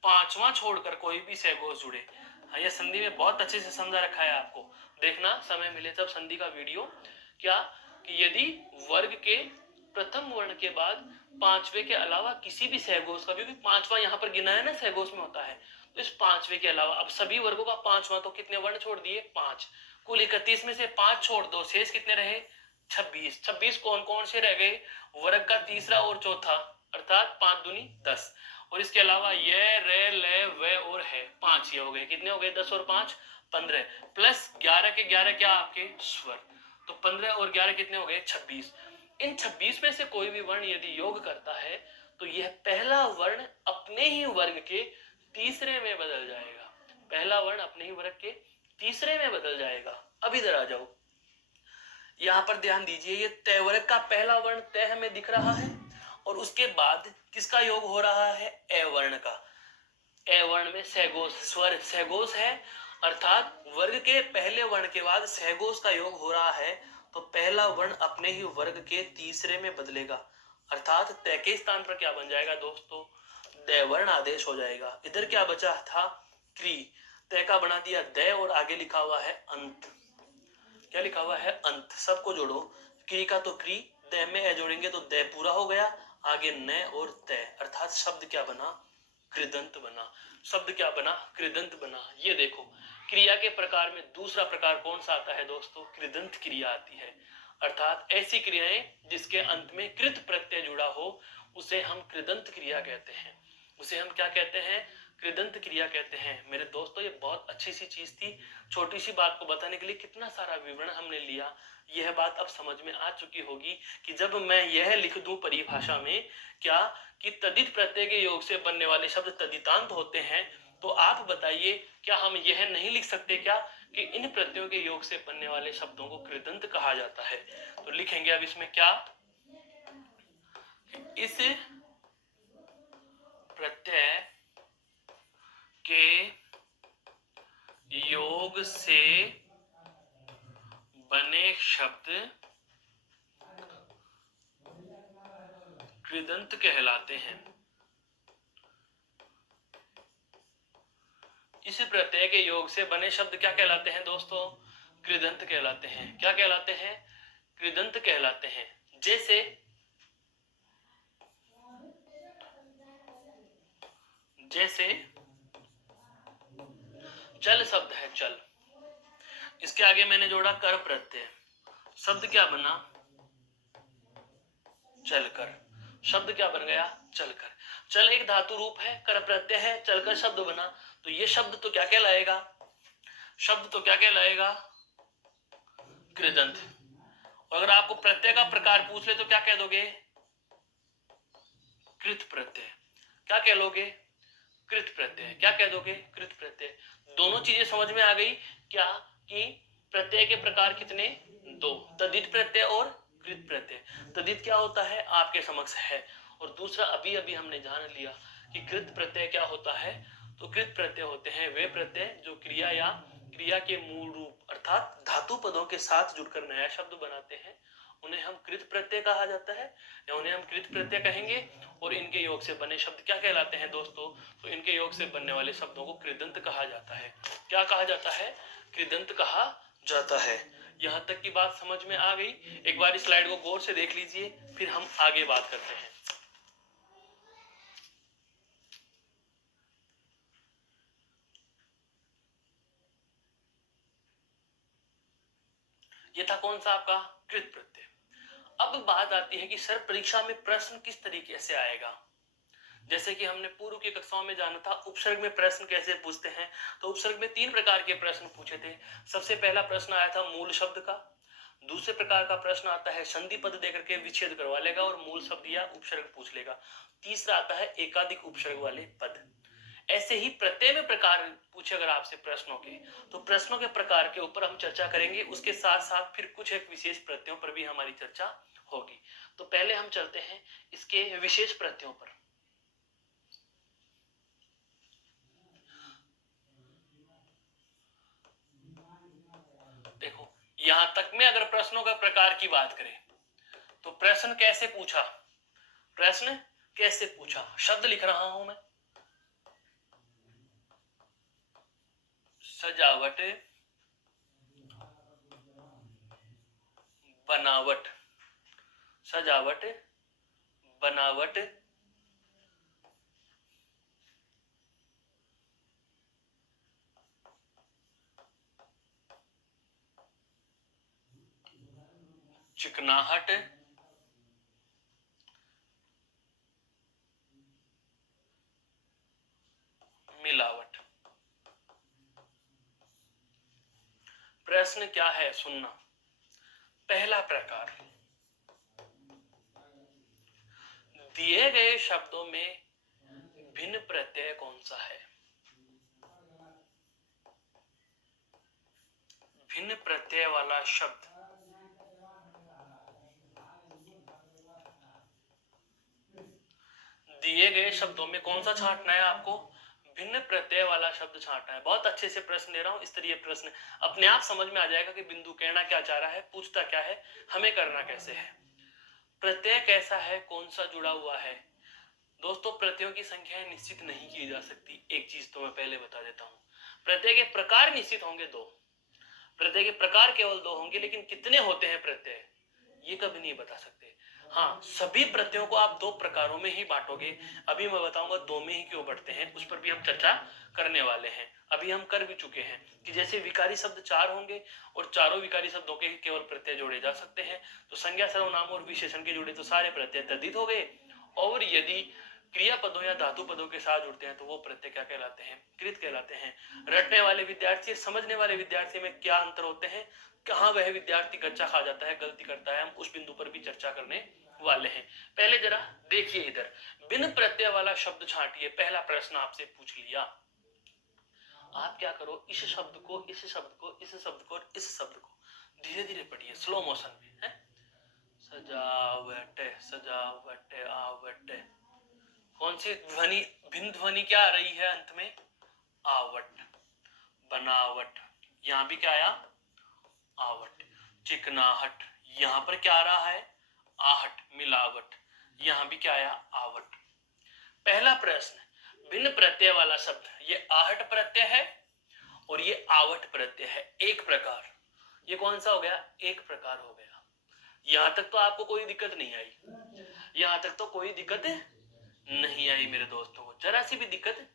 पांचवा छोड़कर कोई भी सघोष जुड़े। हाँ, यह संधि में बहुत अच्छे से समझा रखा है, आपको देखना समय मिले तब संधि का वीडियो। क्या कि यदि वर्ग के प्रथम वर्ण के बाद पांचवे के अलावा किसी भी सहघोष का, क्योंकि पांचवा यहाँ पर गिना है ना, सहघोष में होता है, तो इस पांचवे के अलावा, अब सभी वर्गों का पांचवा, तो कितने वर्ण छोड़ दिए? 5। कुल 31 में से 5 छोड़ दो, शेष कितने रहे? 26। 26 कौन कौन से रह गए? वर्ग का तीसरा और चौथा, अर्थात 5 दूनी 10। और इसके अलावा ये, रे, ले, वे और है, 5 ये हो गए। कितने हो गए? 10 और 5 15, प्लस 11 के 11 क्या आपके? स्वर। तो 15 और 11 कितने हो गए? 26। इन 26 में से कोई भी वर्ण यदि योग करता है तो यह पहला वर्ण अपने ही वर्ग के तीसरे में बदल जाएगा। पहला वर्ण अपने ही वर्ग के तीसरे में बदल जाएगा। अब इधर आ जाओ, यहां पर ध्यान दीजिए, ये तय वर्ग का पहला वर्ण तय हमें दिख रहा है और उसके बाद किसका योग हो रहा है? ए वर्ण का। ए वर्ण में सहघोष, स्वर सहघोष है, अर्थात वर्ग के पहले वर्ण के बाद सहघोष का योग हो रहा है, तो पहला वर्ण अपने ही वर्ग के तीसरे में बदलेगा, अर्थात तय के स्थान पर क्या बन जाएगा दोस्तों? दय वर्ण आदेश हो जाएगा। इधर क्या बचा था? क्री। तय का बना दिया दय और आगे लिखा हुआ है अंत। क्या लिखा हुआ है? अंत। सबको जोड़ो, क्री का तो क्री, दय में ए जोड़ेंगे तो दय पूरा हो गया, आगे न और तय, अर्थात शब्द क्या बना? कृदंत बना। शब्द क्या बना? कृदंत बना। ये देखो, क्रिया के प्रकार में दूसरा प्रकार कौन सा आता है दोस्तों? कृदंत क्रिया आती है, अर्थात ऐसी क्रियाएं जिसके अंत में कृत प्रत्यय जुड़ा हो उसे हम कृदंत क्रिया कहते हैं। उसे हम क्या कहते हैं? कृदंत क्रिया कहते हैं। मेरे दोस्तों, ये बहुत अच्छी सी चीज थी, छोटी सी बात को बताने के लिए कितना सारा विवरण हमने लिया। यह बात अब समझ में आ चुकी होगी कि जब मैं यह लिख दूं परिभाषा में क्या कि तदित प्रत्यय के योग से बनने वाले शब्द तदितांत होते हैं, तो आप बताइए क्या हम यह नहीं लिख सकते क्या कि इन प्रत्ययों के योग से बनने वाले शब्दों को कृदंत कहा जाता है? तो लिखेंगे अब इसमें क्या, इस प्रत्यय के योग से बने शब्द कृदंत कहलाते हैं। इस प्रत्यय के योग से बने शब्द क्या कहलाते हैं दोस्तों? कृदंत कहलाते हैं। क्या कहलाते हैं? कृदंत कहलाते हैं। जैसे जैसे चल शब्द है, चल, इसके आगे मैंने जोड़ा कर प्रत्यय, शब्द क्या बना? चलकर। शब्द क्या बन गया? चलकर। चल एक धातु रूप है, कर प्रत्यय है, चलकर शब्द बना, तो ये शब्द तो क्या कहलाएगा? शब्द तो क्या कहलाएगा? कृदंत। और अगर आपको प्रत्यय का प्रकार पूछ ले तो क्या कह दोगे? कृत प्रत्यय। क्या कह लोगे? कृत प्रत्यय। क्या कह दोगे? कृत प्रत्यय। दोनों चीजें समझ में आ गई क्या? कि प्रत्यय के प्रकार कितने? दो, तद्धित प्रत्यय और कृत प्रत्यय। तद्धित क्या होता है आपके समक्ष है, और दूसरा अभी अभी हमने जान लिया कि कृत प्रत्यय क्या होता है। तो कृत प्रत्यय होते हैं वे प्रत्यय जो क्रिया या क्रिया के मूल रूप अर्थात धातु पदों के साथ जुड़कर नया शब्द बनाते हैं, उन्हें हम कृत प्रत्यय कहा जाता है, या उन्हें हम कृत प्रत्यय कहेंगे। और इनके योग से बने शब्द क्या कहलाते हैं दोस्तों? तो इनके योग से बनने वाले शब्दों को कृदंत कहा जाता है। क्या कहा जाता है? कृदंत कहा जाता है। यहां तक की बात समझ में आ गई? एक बार इस स्लाइड को गौर से देख लीजिए, फिर हम आगे बात करते हैं। ये था कौन सा आपका? कृत प्रत्यय। अब बात आती है कि सर परीक्षा में प्रश्न किस तरीके से आएगा। जैसे कि हमने पूर्व की कक्षाओं में जाना था उपसर्ग में प्रश्न कैसे पूछते हैं, तो उपसर्ग में 3 प्रकार के प्रश्न पूछे थे। सबसे पहला प्रश्न आया था मूल शब्द का। दूसरे प्रकार का प्रश्न आता है संधि पद देकर के विच्छेद करवा लेगा और मूल शब्द या उपसर्ग पूछ लेगा। तीसरा आता है एकाधिक उपसर्ग वाले पद। ऐसे ही प्रत्यय में प्रकार पूछे अगर आपसे प्रश्नों के, तो प्रश्नों के प्रकार के ऊपर हम चर्चा करेंगे, उसके साथ साथ फिर कुछ एक विशेष प्रत्ययों पर भी हमारी चर्चा होगी। तो पहले हम चलते हैं इसके विशेष प्रत्ययों पर। देखो यहां तक में अगर प्रश्नों का प्रकार की बात करें तो प्रश्न कैसे पूछा, प्रश्न कैसे पूछा, शब्द लिख रहा हूं मैं, सजावट, बनावट, सजावट, बनावट, चिकनाहट, मिलावट। प्रश्न क्या है सुनना। पहला प्रकार, दिए गए शब्दों में भिन्न प्रत्यय कौन सा है? भिन्न प्रत्यय वाला शब्द दिए गए शब्दों में कौन सा छांटना है आपको? भिन्न प्रत्यय वाला शब्द छांटना है। बहुत अच्छे से प्रश्न ले रहा हूं, इस तरह प्रश्न अपने आप समझ में आ जाएगा कि बिंदु कहना क्या चाह रहा है, पूछता क्या है, हमें करना कैसे है। प्रत्यय कैसा है, कौन सा जुड़ा हुआ है। दोस्तों प्रत्ययों की संख्याएं निश्चित नहीं की जा सकती। एक चीज तो मैं पहले बता देता हूं, प्रत्यय के प्रकार निश्चित होंगे 2, प्रत्यय के प्रकार केवल 2 होंगे, लेकिन कितने होते हैं प्रत्यय ये कभी नहीं बता सकते। हाँ, सभी प्रत्ययों को आप 2 प्रकारों में ही बांटोगे। अभी मैं बताऊंगा 2 में ही क्यों बढ़ते हैं, उस पर भी हम चर्चा करने वाले हैं। अभी हम कर भी चुके हैं कि जैसे विकारी शब्द 4 होंगे और चारों विकारी शब्दों के केवल प्रत्यय जोड़े जा सकते हैं। तो संज्ञा, सर्वनाम और विशेषण के जोड़े तो सारे प्रत्यय तद्धित हो गए, और यदि क्रिया पदों या धातु पदों के साथ जुड़ते हैं तो वो प्रत्यय क्या कहलाते हैं? कृत कहलाते हैं। रटने वाले विद्यार्थी, समझने वाले विद्यार्थी में क्या अंतर होते हैं, कहां वह विद्यार्थी कच्चा खा जाता है, गलती करता है, हम उस बिंदु पर भी चर्चा करने वाले हैं। पहले जरा देखिए इधर, बिन प्रत्यय वाला शब्द छांटिए। पहला प्रश्न आपसे पूछ लिया, आप क्या करो, इस शब्द को, इस शब्द को, इस शब्द को, इस शब्द को धीरे धीरे पढ़िए, स्लो मोशन में है। सजावट, सजावट, आवट, कौन सी ध्वनि, भिन्न ध्वनि क्या आ रही है अंत में? आवट। बनावट, यहां भी क्या आया? आवट। चिकनाहट, यहां पर क्या आ रहा है, आहट, मिलावट, यहां भी क्या आया, आवट। पहला प्रश्न, भिन्न प्रत्यय वाला शब्द, ये आहट प्रत्यय है और ये आवट प्रत्यय है, एक प्रकार। ये कौन सा हो गया, एक प्रकार हो गया। यहां तक तो आपको कोई दिक्कत नहीं आई, यहां तक तो कोई दिक्कत नहीं आई मेरे दोस्तों को, जरा सी भी दिक्कत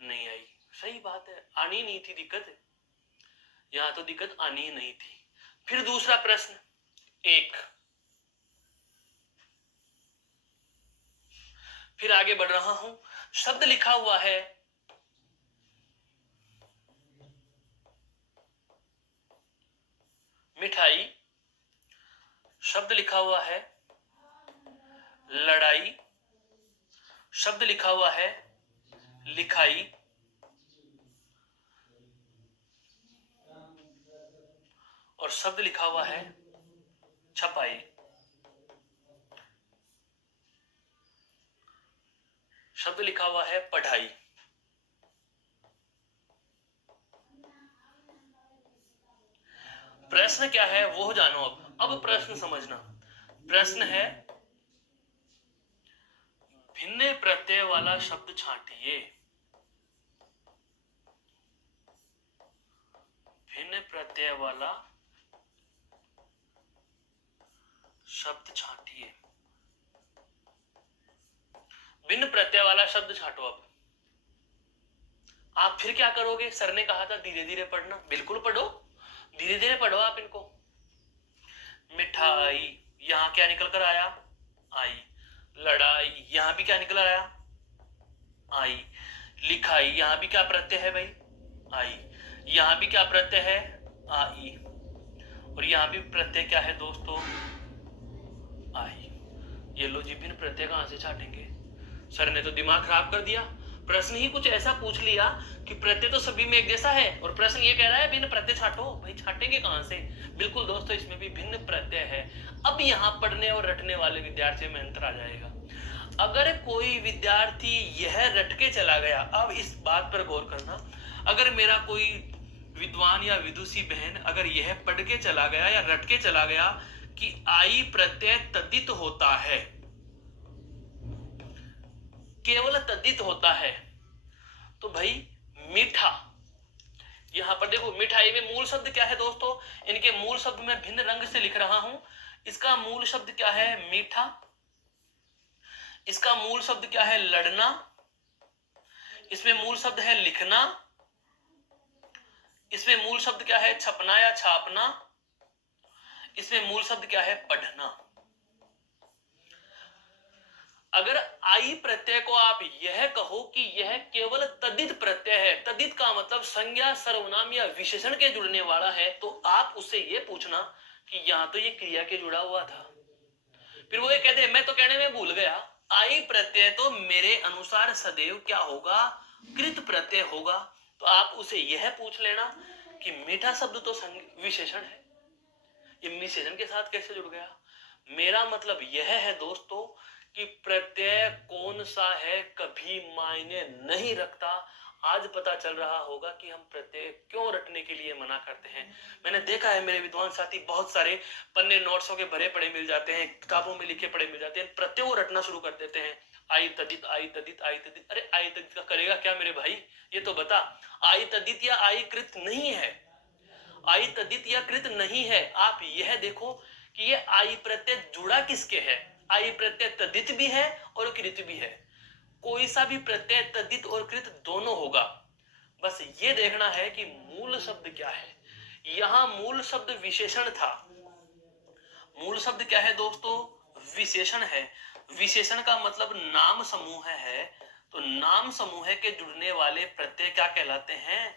नहीं आई। सही बात है, आनी नहीं थी दिक्कत, यहां तो दिक्कत आनी ही नहीं थी। फिर दूसरा प्रश्न, एक, फिर आगे बढ़ रहा हूं, शब्द लिखा हुआ है मिठाई, शब्द लिखा हुआ है लड़ाई, शब्द लिखा हुआ है लिखाई, और शब्द लिखा हुआ है छपाई। शब्द लिखा हुआ है पढ़ाई। प्रश्न क्या है वो जानो। अब प्रश्न समझना, प्रश्न है भिन्न प्रत्यय वाला शब्द छांटिए, भिन्न प्रत्यय वाला शब्द छांटिए। भिन्न प्रत्यय वाला शब्द छांटो। अब आप फिर क्या करोगे, सर ने कहा था धीरे धीरे पढ़ना, बिल्कुल पढ़ो, धीरे धीरे पढ़ो आप इनको। मिठाई, यहां क्या निकल कर आया, आई। लड़ाई, यहां भी क्या निकल आया, आई। लिखाई, यहां भी क्या प्रत्यय है भाई, आई। यहां भी क्या प्रत्यय है, आई। और यहां भी प्रत्यय क्या है दोस्तों, आई। ये लो जी, भिन्न प्रत्यय कहां से छाटेंगे, सर ने तो दिमाग खराब कर दिया। प्रश्न ही कुछ ऐसा पूछ लिया कि प्रत्यय तो सभी में एक जैसा है, और प्रश्न ये कह रहा है भिन्न प्रत्यय छाटो। भाई छाटेंगे कहां से, बिल्कुल दोस्तों इसमें भी भिन्न प्रत्यय है। अब यहां पढ़ने और रटने वाले विद्यार्थी में अंतर आ जाएगा। अगर कोई विद्यार्थी यह रट के चला गया, अब इस बात पर गौर करना, अगर मेरा कोई विद्वान या विदुषी बहन अगर यह पढ़ के चला गया या रट के चला गया कि आई प्रत्यय तद्धित होता है, केवल तद्धित होता है, तो भाई मीठा, यहां पर देखो मिठाई में मूल शब्द क्या है दोस्तों, इनके मूल शब्द में भिन्न रंग से लिख रहा हूं। इसका मूल शब्द क्या है, मीठा। इसका मूल शब्द क्या है, लड़ना। इसमें मूल शब्द है लिखना। इसमें मूल शब्द क्या है, छपना या छापना। इसमें मूल शब्द क्या है, पढ़ना। अगर आई प्रत्यय को आप यह कहो कि यह केवल तद्धित प्रत्यय है, तद्धित का मतलब संज्ञा, सर्वनाम या विशेषण के जुड़ने वाला है, तो आप उससे यह पूछना कि यहां तो ये क्रिया के जुड़ा हुआ था। फिर वो ये कहते हैं मैं तो कहने में भूल गया, आई प्रत्यय तो मेरे अनुसार सदैव क्या होगा, कृत प्रत्यय होगा। तो आप उसे यह पूछ लेना कि मीठा शब्द तो विशेषण है, ये विशेषण के साथ कैसे जुड़ गया। मेरा मतलब यह है दोस्तों कि प्रत्यय कौन सा है कभी मायने नहीं रखता। आज पता चल रहा होगा कि हम प्रत्यय क्यों रटने के लिए मना करते हैं। मैंने देखा है मेरे विद्वान साथी बहुत सारे पन्ने नोट्सों के भरे पड़े मिल जाते हैं, किताबों में लिखे पड़े मिल जाते हैं, प्रत्यय को रटना शुरू कर देते हैं। आई तदित, आई तदित, आई तदित। अरे आई तदित का करेगा क्या मेरे भाई, ये तो बता। आई तदित या आई कृत नहीं है, आई तदित या कृत नहीं है। आप यह देखो कि ये आई प्रत्यय जुड़ा किसके है, आई प्रत्यय तदित भी है और कृत भी है। कोई सा भी प्रत्यय तदित और कृत दोनों होगा, बस ये देखना है कि मूल शब्द क्या है। यहां मूल शब्द विशेषण था। मूल शब्द क्या है दोस्तों, विशेषण है। विशेषण का मतलब नाम समूह है, तो नाम समूह के जुड़ने वाले प्रत्यय क्या कहलाते हैं,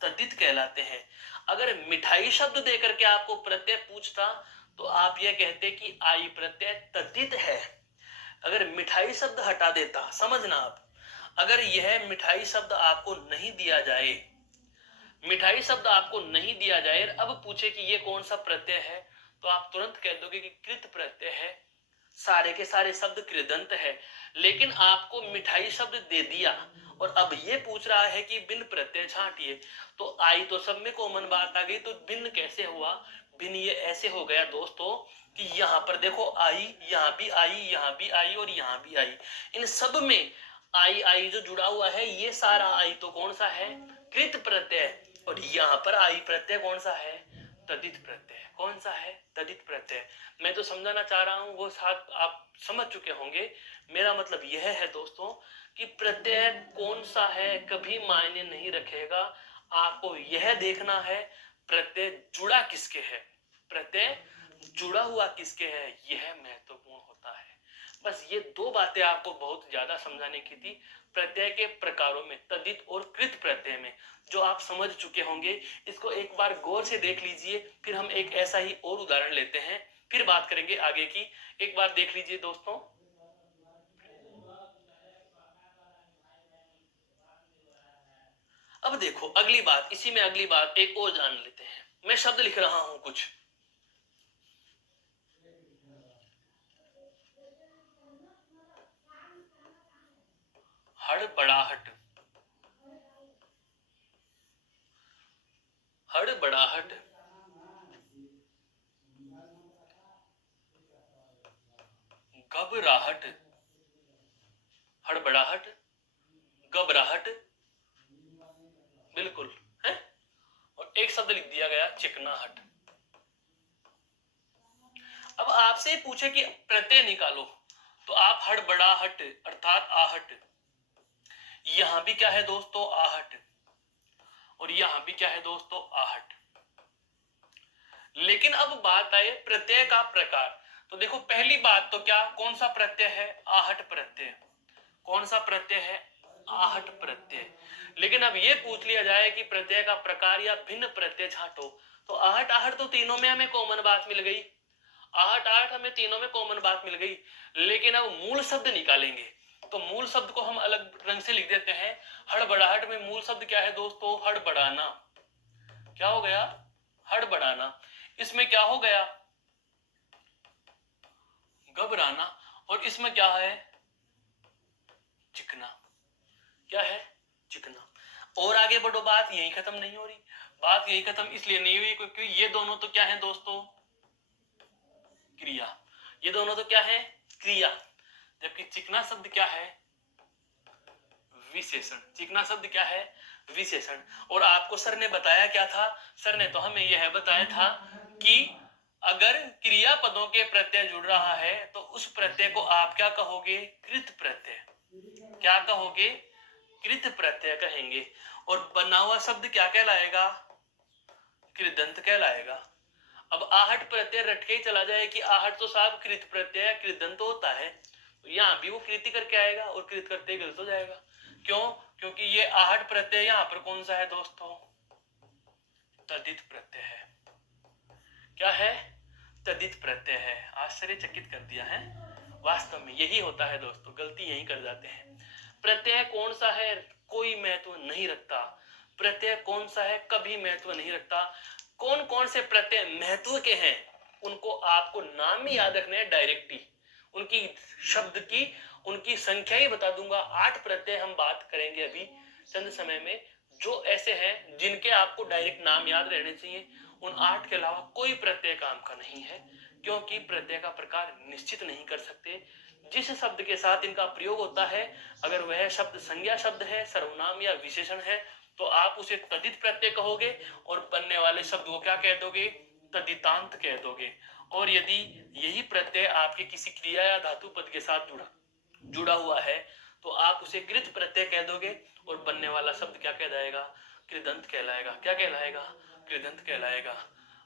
तद्धित कहलाते हैं। अगर मिठाई शब्द देकर के आपको प्रत्यय पूछता तो आप यह कहते कि आई प्रत्यय तद्धित है। अगर मिठाई शब्द हटा देता, समझना आप, अगर यह मिठाई शब्द आपको नहीं दिया जाए, मिठाई शब्द आपको नहीं दिया जाए, अब पूछे कि ये कौन सा प्रत्यय है, तो आप तुरंत कह दोगे कि कृत प्रत्यय है। सारे के सारे शब्द कृदंत है, लेकिन आपको मिठाई शब्द दे दिया और अब ये पूछ रहा है कि भिन्न प्रत्यय छांटिए, तो आई तो सब में कॉमन बात आ गई, तो भिन्न कैसे हुआ। भिन्न ये ऐसे हो गया दोस्तों कि यहाँ पर देखो आई, यहाँ भी आई, यहाँ भी आई और यहाँ भी आई, इन सब में आई आई जो जुड़ा हुआ है ये सारा आई तो कौन सा है, कृत प्रत्यय, और यहाँ पर आई प्रत्यय कौन सा है, तदित प्रत्यय। कौन सा है, तदित प्रत्यय। मैं तो समझाना चाह रहा हूं वो साथ आप समझ चुके होंगे। मेरा मतलब यह है दोस्तों कि प्रत्यय कौन सा है कभी मायने नहीं रखेगा, आपको यह देखना है प्रत्यय जुड़ा किसके है, प्रत्यय जुड़ा हुआ किसके है, यह महत्वपूर्ण होता है। बस ये दो बातें आपको बहुत ज्यादा समझाने की थी प्रत्यय के प्रकारों में, तदित और कृत प्रत्यय में, जो आप समझ चुके होंगे। इसको एक बार गौर से देख लीजिए, फिर हम एक ऐसा ही और उदाहरण लेते हैं, फिर बात करेंगे आगे की। एक बार देख लीजिए दोस्तों, अब देखो अगली बात, इसी में अगली बात एक और जान लेते हैं। मैं शब्द लिख रहा हूं कुछ, हड़बड़ाहट, हड़बड़ाहट, घबराहट, हड़बड़ाहट, घबराहट, बिल्कुल है। और एक शब्द लिख दिया गया चिकनाहट। अब आपसे पूछे कि प्रत्यय निकालो, तो आप हड़बड़ाहट अर्थात आहट, यहां भी क्या है दोस्तों आहट, और यहां भी क्या है दोस्तों आहट। लेकिन अब बात आए प्रत्यय का प्रकार, तो देखो पहली बात तो क्या, कौन सा प्रत्यय है, आहट प्रत्यय। कौन सा प्रत्यय है, आहट प्रत्यय। लेकिन अब ये पूछ लिया जाए कि प्रत्यय का प्रकार या भिन्न प्रत्यय छांटो, तो आहट आहट तो तीनों में हमें कॉमन बात मिल गई, आहट आहट हमें तीनों में कॉमन बात मिल गई। लेकिन अब मूल शब्द निकालेंगे, तो मूल शब्द को हम अलग रंग से लिख देते हैं। हड़बड़ाहट में मूल शब्द क्या है दोस्तों, हड़बड़ाना। क्या हो गया, हड़बड़ाना। इसमें क्या हो गया, घबराना। और इसमें क्या है, चिकना। क्या है, चिकना। और आगे बढ़ो, बात यही खत्म नहीं हो रही। बात यही खत्म इसलिए नहीं हुई क्योंकि ये दोनों तो क्या है दोस्तों, क्रिया। ये दोनों तो क्या है, क्रिया। जबकि चिकना शब्द क्या है, विशेषण। चिकना शब्द क्या है, विशेषण। और आपको सर ने बताया क्या था, सर ने तो हमें यह बताया था कि अगर क्रिया पदों के प्रत्यय जुड़ रहा है तो उस प्रत्यय को आप क्या कहोगे, कृत प्रत्यय। क्या कहोगे, कृत प्रत्यय कहेंगे। और बना हुआ शब्द क्या कहलाएगा, कृदंत कहलाएगा। अब आहट प्रत्यय रट के ही चला जाए कि आहट तो साहब कृत प्रत्यय कृदंत होता है, तो यहाँ भी वो कृति करके आएगा और कृत करते ही गलत हो जाएगा। क्यों, क्योंकि ये आहट प्रत्यय यहाँ पर कौन सा है दोस्तों, तदित प्रत्यय है। क्या है, तदित प्रत्यय है। आश्चर्यचकित कर दिया है। वास्तव में यही होता है दोस्तों, गलती यही कर जाते हैं। प्रत्यय कौन सा है कोई महत्व नहीं रखता, प्रत्यय कौन सा है कभी महत्व नहीं रखता। कौन कौन से प्रत्यय महत्व के हैं उनको आपको नाम ही याद रखने हैं डायरेक्टली, उनकी शब्द की उनकी संख्या ही बता दूंगा। 8 प्रत्यय हम बात करेंगे अभी चंद समय में, जो ऐसे हैं जिनके आपको डायरेक्ट नाम याद रहने चाहिए। उन 8 के अलावा कोई प्रत्यय काम का नहीं है, क्योंकि प्रत्यय का प्रकार निश्चित नहीं कर सकते। जिस शब्द के साथ इनका प्रयोग होता है, अगर वह शब्द संज्ञा शब्द है, सर्वनाम या विशेषण है, तो आप उसे तदित प्रत्यय कहोगे और बनने वाले शब्द को क्या कह दोगे, तदितांत कह दोगे। और यदि यही प्रत्यय आपके किसी क्रिया या धातु पद के साथ जुड़ा हुआ है तो आप उसे कृत प्रत्यय कह दोगे और बनने वाला शब्द क्या कह जाएगा, कृदंत कहलाएगा। क्या कहलाएगा, कृदंत कहलाएगा।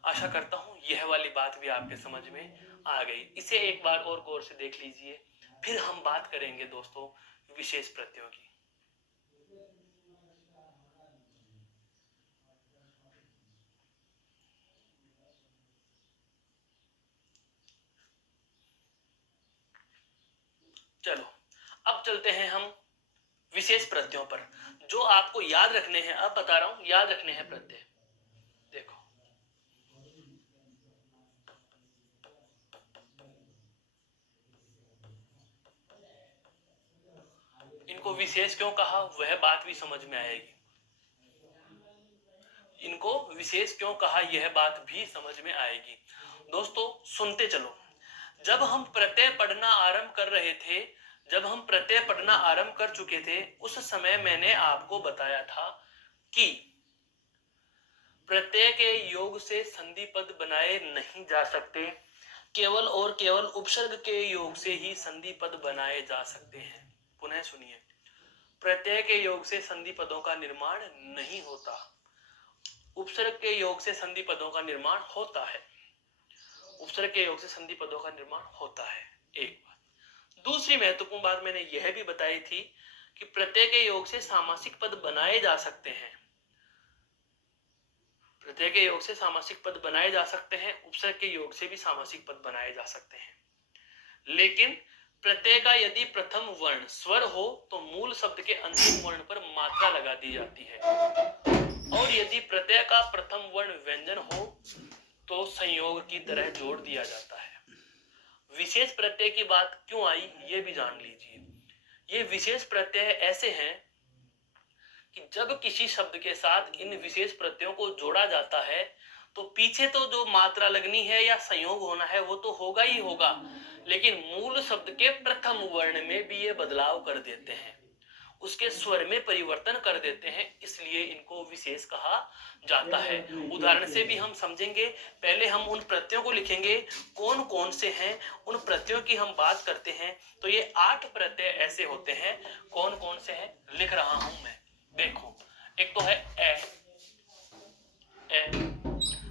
आशा करता हूं यह वाली बात भी आपके समझ में आ गई। इसे एक बार और गौर से देख लीजिए, फिर हम बात करेंगे दोस्तों विशेष प्रत्ययों की। चलो अब चलते हैं हम विशेष प्रत्ययों पर, जो आपको याद रखने हैं। अब बता रहा हूं, याद रखने हैं प्रत्यय। देखो इनको विशेष क्यों कहा, वह बात भी समझ में आएगी। इनको विशेष क्यों कहा यह बात भी समझ में आएगी। दोस्तों सुनते चलो। जब हम प्रत्यय पढ़ना आरंभ कर रहे थे, जब हम प्रत्यय पढ़ना आरंभ कर चुके थे, उस समय मैंने आपको बताया था कि प्रत्यय के योग से संधि पद बनाए नहीं जा सकते, केवल और केवल उपसर्ग के योग से ही संधि पद बनाए जा सकते हैं। पुनः सुनिए, प्रत्यय के योग से संधि पदों का निर्माण नहीं होता, उपसर्ग के योग से संधि पदों का निर्माण होता है। उपसर्ग के योग से संधि पदों का निर्माण होता है, एक बात। दूसरी महत्वपूर्ण बात मैंने यह भी बताई थी कि प्रत्यय के योग से सामासिक पद बनाए जा सकते हैं, प्रत्यय के योग से सामासिक पद बनाए जा सकते हैं, उपसर्ग के योग से भी सामासिक पद बनाए जा सकते हैं। लेकिन प्रत्यय का यदि प्रथम वर्ण स्वर हो तो मूल शब्द के अंतिम वर्ण पर मात्रा लगा दी जाती है, और यदि प्रत्यय का प्रथम वर्ण व्यंजन हो तो संयोग की तरह जोड़ दिया जाता है। विशेष प्रत्यय की बात क्यों आई ये भी जान लीजिए। ये विशेष प्रत्यय ऐसे हैं कि जब किसी शब्द के साथ इन विशेष प्रत्ययों को जोड़ा जाता है तो पीछे तो जो मात्रा लगनी है या संयोग होना है वो तो होगा ही होगा, लेकिन मूल शब्द के प्रथम वर्ण में भी ये बदलाव कर देते हैं, उसके स्वर में परिवर्तन कर देते हैं, इसलिए इनको विशेष कहा जाता है। उदाहरण से भी हम समझेंगे। पहले हम उन प्रत्ययों को लिखेंगे, कौन कौन से हैं, उन प्रत्ययों की हम बात करते हैं। तो ये 8 प्रत्यय ऐसे होते हैं, कौन कौन से हैं लिख रहा हूं मैं। देखो, एक तो है ए,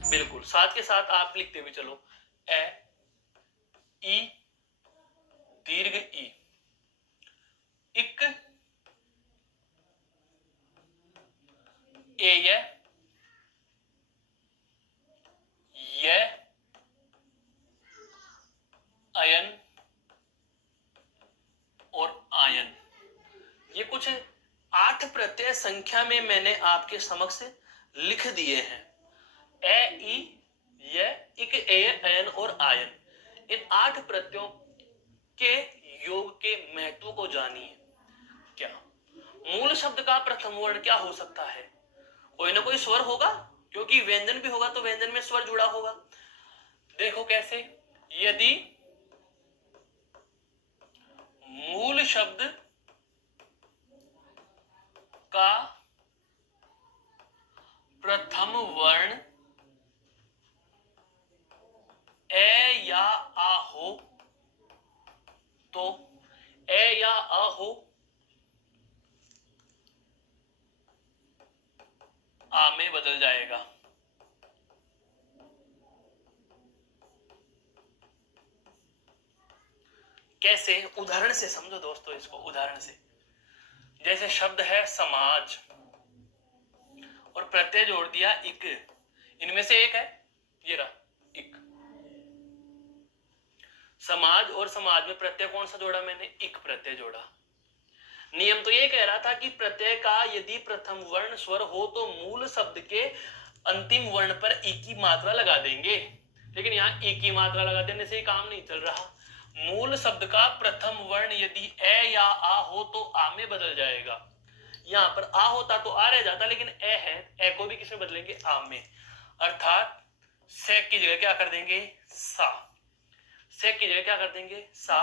बिल्कुल साथ के साथ आप लिखते हुए चलो, ए, ई, दीर्घ ई, इक, ए, य, अयन और आयन। ये कुछ 8 प्रत्यय संख्या में मैंने आपके समक्ष लिख दिए हैं। ए, ई, य, इक, ए, अयन और आयन, इन 8 प्रत्ययों के योग के महत्व को जानिए। क्या मूल शब्द का प्रथम वर्ण क्या हो सकता है? कोई ना कोई स्वर होगा, क्योंकि व्यंजन भी होगा तो व्यंजन में स्वर जुड़ा होगा। देखो कैसे, यदि मूल शब्द का प्रथम वर्ण ए या आ हो तो ए या आ हो, आ में बदल जाएगा। कैसे? उदाहरण से समझो दोस्तों इसको, उदाहरण से। जैसे शब्द है समाज और प्रत्यय जोड़ दिया इक, इनमें से एक है ये रहा इक। समाज और समाज में प्रत्यय कौन सा जोड़ा मैंने? इक प्रत्यय जोड़ा। नियम तो ये कह रहा था कि प्रत्यय का यदि प्रथम वर्ण स्वर हो तो मूल शब्द के अंतिम वर्ण पर ई की मात्रा लगा देंगे, लेकिन यहाँ ई की मात्रा लगा देने से काम नहीं चल रहा। मूल शब्द का प्रथम वर्ण यदि ए या आ हो तो आ में बदल जाएगा। यहाँ पर आ होता तो आ रह जाता, लेकिन ए है, ए को भी किसमें बदलेंगे? आ में। अर्थात से की जगह क्या कर देंगे? सा। से की जगह क्या कर देंगे? सा।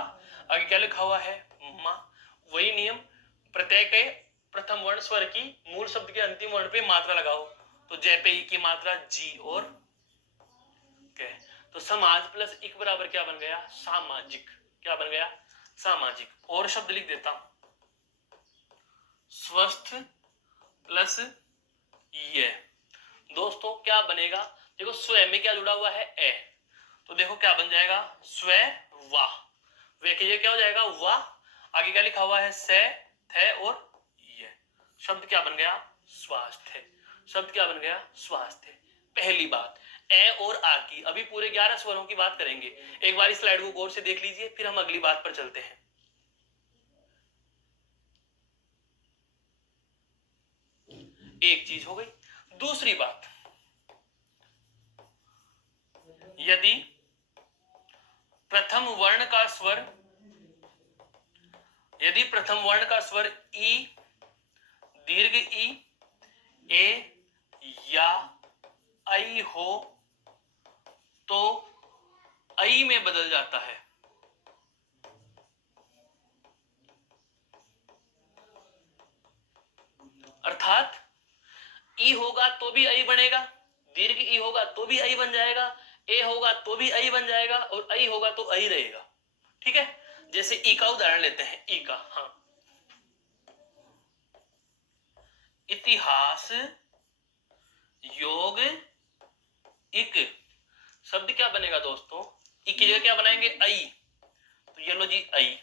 आगे क्या लिखा हुआ है? मा। वही नियम, प्रत्यय के प्रथम वर्ण स्वर की मूल शब्द के अंतिम वर्ण पे मात्रा लगाओ, तो जय पे ई की मात्रा जी और के। तो समाज प्लस इक बराबर क्या बन गया? सामाजिक। क्या बन गया? सामाजिक। और शब्द लिख देता हूं, स्वस्थ प्लस ये। दोस्तों क्या बनेगा? देखो स्व में क्या जुड़ा हुआ है? ए, तो देखो क्या बन जाएगा? स्व वाह। वे की जगह क्या हो जाएगा? वाह। आगे क्या लिखा हुआ है? से, थे और ये। शब्द क्या बन गया? स्वास्थ्य। शब्द क्या बन गया? स्वास्थ्य। पहली बात ए और आ की। अभी पूरे 11 स्वरों की बात करेंगे। एक बार इस स्लाइड को गौर से देख लीजिए, फिर हम अगली बात पर चलते हैं। एक चीज हो गई। दूसरी बात, यदि प्रथम वर्ण का स्वर, यदि प्रथम वर्ण का स्वर ई, दीर्घ ई, ए या आई हो तो आई में बदल जाता है। अर्थात ई होगा तो भी आई बनेगा, दीर्घ ई होगा तो भी आई बन जाएगा, ए होगा तो भी आई बन जाएगा, और आई होगा तो आई रहेगा। ठीक है, जैसे ई का उदाहरण लेते हैं, ई का, हाँ, इतिहास योग इक, शब्द क्या बनेगा दोस्तों, ई की जगह क्या बनाएंगे, आई, तो ये लो जी आई।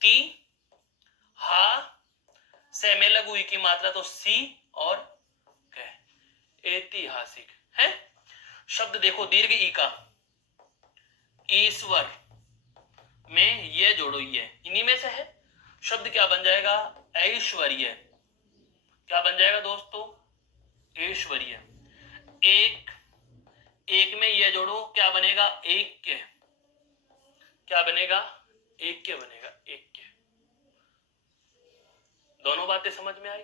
ती हा से में लघु ई की मात्रा तो सी और कह, ऐतिहासिक है। शब्द देखो दीर्घ ई का, ईश्वर में ये जोड़ो, ये इन्हीं में से है। शब्द क्या बन जाएगा, ऐश्वर्य, क्या बन जाएगा दोस्तों, ऐश्वर्य। एक, एक में ये जोड़ो, क्या बनेगा, एक के, क्या बनेगा, एक के बनेगा, एक के। दोनों बातें समझ में आई,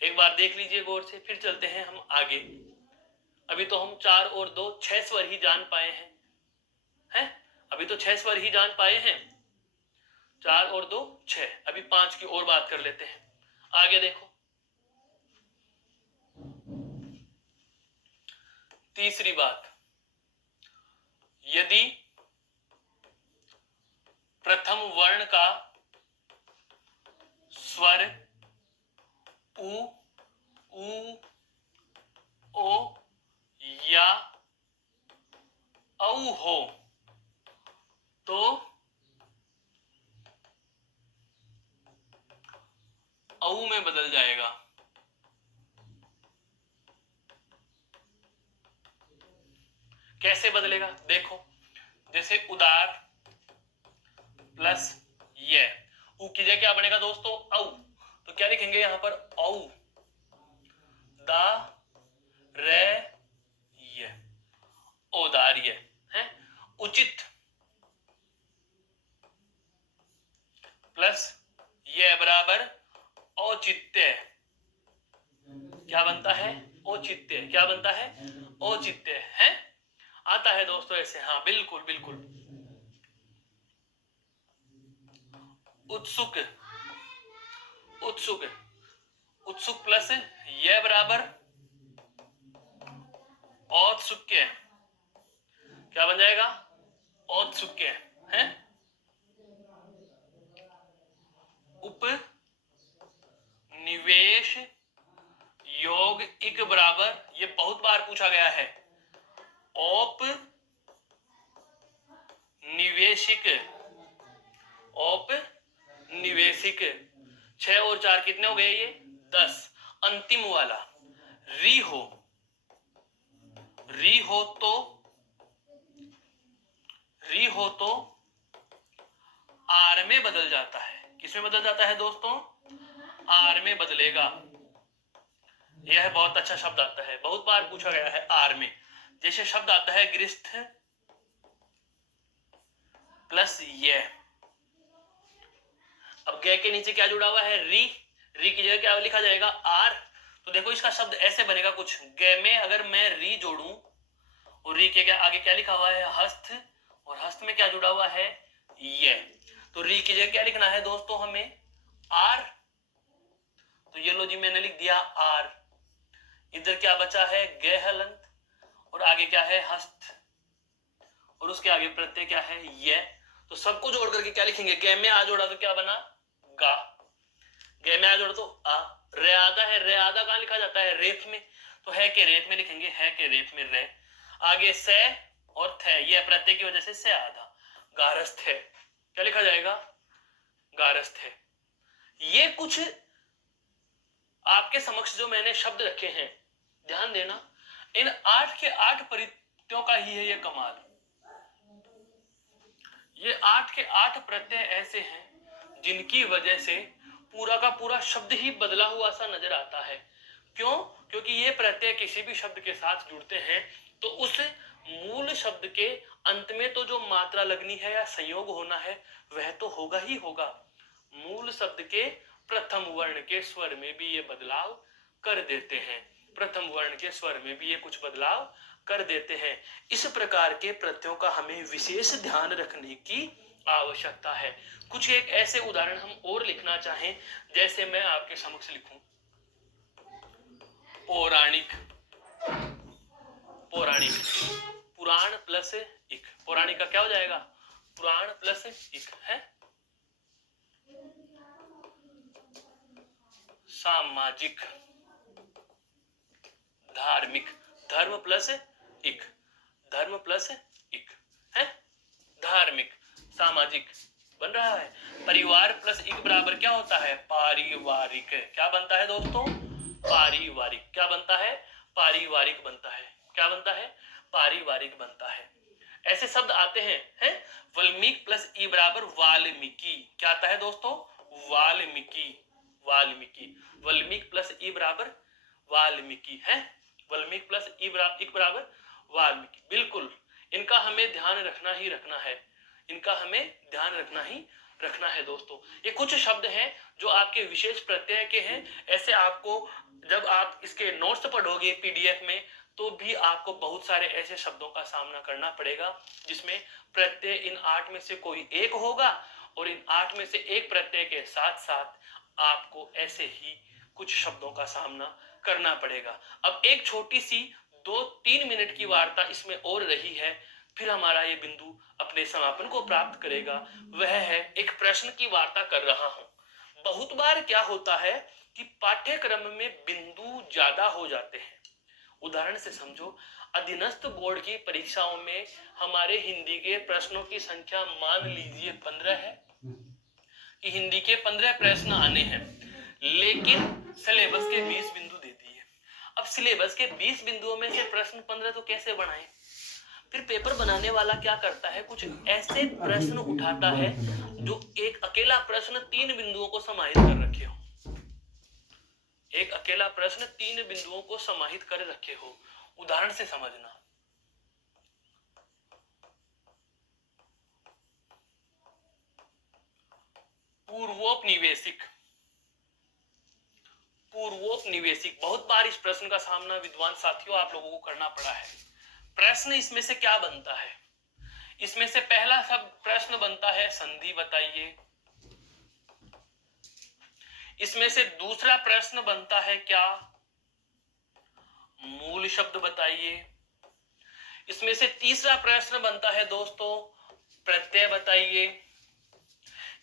एक बार देख लीजिए गौर से, फिर चलते हैं हम आगे। अभी तो हम 4 और 2 6 स्वर ही जान पाए हैं, अभी तो 6 स्वर ही जान पाए हैं, 4 और 2 6, अभी 5 की और बात कर लेते हैं। आगे देखो, तीसरी बात, यदि प्रथम वर्ण का स्वर उ, ऊ, ओ या औ हो तो औ में बदल जाएगा। कैसे बदलेगा, देखो, जैसे उदार प्लस ये, ऊ की जगह क्या बनेगा दोस्तों, औ, तो क्या लिखेंगे यहां पर, औ, दा रे ये, औदार्य है। उचित प्लस ये बराबर औचित्य, क्या बनता है, औचित्य, क्या बनता है, औचित्य है। आता है दोस्तों ऐसे, हाँ बिल्कुल बिल्कुल। उत्सुक, उत्सुक, उत्सुक प्लस ये बराबर औत्सुक्य, क्या बन जाएगा, औत्सुक्य है। उप निवेश योग इक बराबर, ये बहुत बार पूछा गया है, औप निवेशिक, औप निवेशिक। 6 और 4 कितने हो गए, ये 10। अंतिम वाला री हो, री हो तो, री हो तो आर में बदल जाता है। किसमें बदल जाता है दोस्तों, आर में बदलेगा। यह बहुत अच्छा शब्द आता है, बहुत बार पूछा गया है आर में। जैसे शब्द आता है गृहस्थ प्लस ये, अब गे के नीचे क्या जुड़ा हुआ है, री, री की जगह क्या लिखा जाएगा, आर। तो देखो इसका शब्द ऐसे बनेगा कुछ, गे में अगर मैं री जोड़ूं और री के आगे क्या लिखा हुआ है, हस्त, और हस्त में क्या जुड़ा हुआ है, ये, तो री की जगह क्या लिखना है दोस्तों हमें, आर। तो ये लो जी मैंने लिख दिया आर। इधर क्या बचा है, गे हलंत, और आगे क्या है, हस्त, और उसके आगे प्रत्यय क्या है, ये। तो सबको जोड़ करके क्या लिखेंगे, गे में आ जोड़ा तो क्या बना, गा, गे में आ जोड़ा तो आ। रे आधा है, रे आधा कहां लिखा जाता है, रेफ में, तो है के रेफ में लिखेंगे, है के रेफ में रे। आगे से और थे, ये प्रत्यय की वजह से से आधा, गारस्थ है, क्या लिखा जाएगा, गारस्थ है। ये कुछ आपके समक्ष जो मैंने शब्द रखे हैं, ध्यान देना, इन 8 के 8 प्रत्ययों का ही है ये कमाल। ये 8 के 8 प्रत्यय ऐसे हैं जिनकी वजह से पूरा का पूरा शब्द ही बदला हुआ सा नजर आता है। क्यों, क्योंकि ये प्रत्यय किसी भी शब्द के साथ जुड़ते हैं तो उस मूल शब्द के अंत में तो जो मात्रा लगनी है या संयोग होना है वह तो होगा ही होगा, मूल शब्द के प्रथम वर्ण के स्वर में भी ये बदलाव कर देते हैं। प्रथम वर्ण के स्वर में भी ये कुछ बदलाव कर देते हैं। इस प्रकार के प्रत्ययों का हमें विशेष ध्यान रखने की आवश्यकता है। कुछ एक ऐसे उदाहरण हम और लिखना चाहें, जैसे मैं आपके समक्ष लिखूं पौराणिक, पौराणिक, पुराण प्लस इक, पौराणिक का क्या हो जाएगा, पुराण प्लस इक है, सामाजिक, धार्मिक, धर्म प्लस इक, धर्म प्लस इक है, धार्मिक, सामाजिक बन रहा है। परिवार प्लस इक बराबर क्या होता है, पारिवारिक। क्या बनता है दोस्तों, पारिवारिक। क्या बनता है, पारिवारिक बनता है। क्या बनता है, पारिवारिक बनता है। ऐसे शब्द आते हैं वल्मीक प्लस ई बराबर वाल्मीकि। क्या आता है दोस्तों, वाल्मीकि, वाल्मीकि। वल्मीक प्लस ई बराबर वाल्मीकि है, वल्मीक प्लस ई बराबर वाल्मीकि। बिल्कुल, इनका हमें ध्यान रखना ही रखना है, इनका हमें ध्यान रखना ही रखना है दोस्तों। ये कुछ शब्द हैं जो आपके विशेष प्रत्यय के हैं। ऐसे आपको जब आप इसके नोट्स पढ़ोगे पीडीएफ में, तो भी आपको बहुत सारे ऐसे शब्दों का सामना करना पड़ेगा जिसमें प्रत्यय इन 8 में से कोई एक होगा, और इन 8 में से एक प्रत्यय के साथ साथ आपको ऐसे ही कुछ शब्दों का सामना करना पड़ेगा। अब एक छोटी सी 2-3 मिनट की वार्ता इसमें और रही है, फिर हमारा ये बिंदु अपने समापन को प्राप्त करेगा। वह है, एक प्रश्न की वार्ता कर रहा हूं। बहुत बार क्या होता है कि पाठ्यक्रम में बिंदु ज्यादा हो जाते हैं। उदाहरण से समझो, अधीनस्थ बोर्ड की परीक्षाओं में हमारे हिंदी के प्रश्नों की संख्या मान लीजिए 15 है, कि हिंदी के 15 प्रश्न आने हैं, लेकिन सिलेबस के 20 बिंदु दे दिए। अब सिलेबस के 20 बिंदुओं में से प्रश्न 15 तो कैसे बनाएं? फिर पेपर बनाने वाला क्या करता है, कुछ ऐसे प्रश्न उठाता है जो एक अकेला प्रश्न 3 बिंदुओं को समाहित कर रखे हो, एक अकेला प्रश्न 3 बिंदुओं को समाहित कर रखे हो। उदाहरण से समझना, पूर्वोपनिवेशिक, पूर्वोपनिवेशिक। बहुत बार इस प्रश्न का सामना विद्वान साथियों आप लोगों को करना पड़ा है। प्रश्न इसमें से क्या बनता है, इसमें से पहला शब्द प्रश्न बनता है संधि बताइए। इसमें से दूसरा प्रश्न बनता है क्या, मूल शब्द बताइए। इसमें से तीसरा प्रश्न बनता है दोस्तों प्रत्यय बताइए।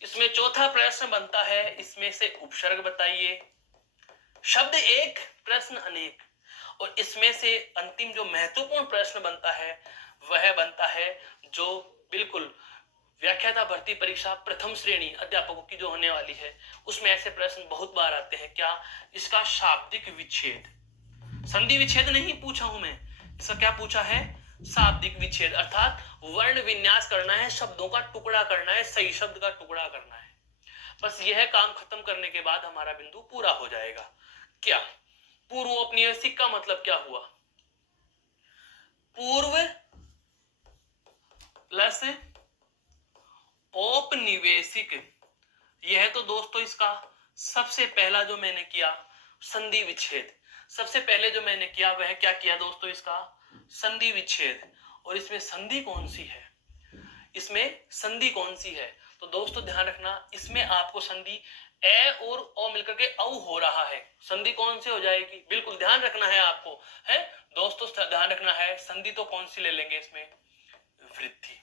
इसमें चौथा प्रश्न बनता है इसमें से उपसर्ग बताइए। शब्द एक, प्रश्न अनेक। और इसमें से अंतिम जो महत्वपूर्ण प्रश्न बनता है वह बनता है जो बिल्कुल व्याख्याता भर्ती परीक्षा प्रथम श्रेणी अध्यापकों की जो होने वाली है, उसमें ऐसे प्रश्न बहुत बार आते हैं। क्या, इसका शाब्दिक विच्छेद, संधि विच्छेद नहीं पूछा हूं मैं, इसका क्या पूछा है, शाब्दिक विच्छेद। अर्थात वर्ण विन्यास करना है, शब्दों का टुकड़ा करना है, सही शब्द का टुकड़ा करना है। बस यह काम खत्म करने के बाद हमारा बिंदु पूरा हो जाएगा। क्या, पूर्वोपनिवेशिक का मतलब क्या हुआ, पूर्व प्लस औपनिवेशिक। यह तो दोस्तों इसका सबसे पहला जो मैंने किया संधि विच्छेद, सबसे पहले जो मैंने किया वह क्या किया दोस्तों, इसका संधि विच्छेद। और इसमें संधि कौन सी है, इसमें संधि कौन सी है, तो दोस्तों ध्यान रखना, इसमें आपको संधि ए और ओ मिलकर के औ हो रहा है। संधि कौन सी हो जाएगी, बिल्कुल ध्यान रखना है आपको, है दोस्तों, ध्यान रखना है। संधि तो कौन सी ले लेंगे इसमें, वृद्धि।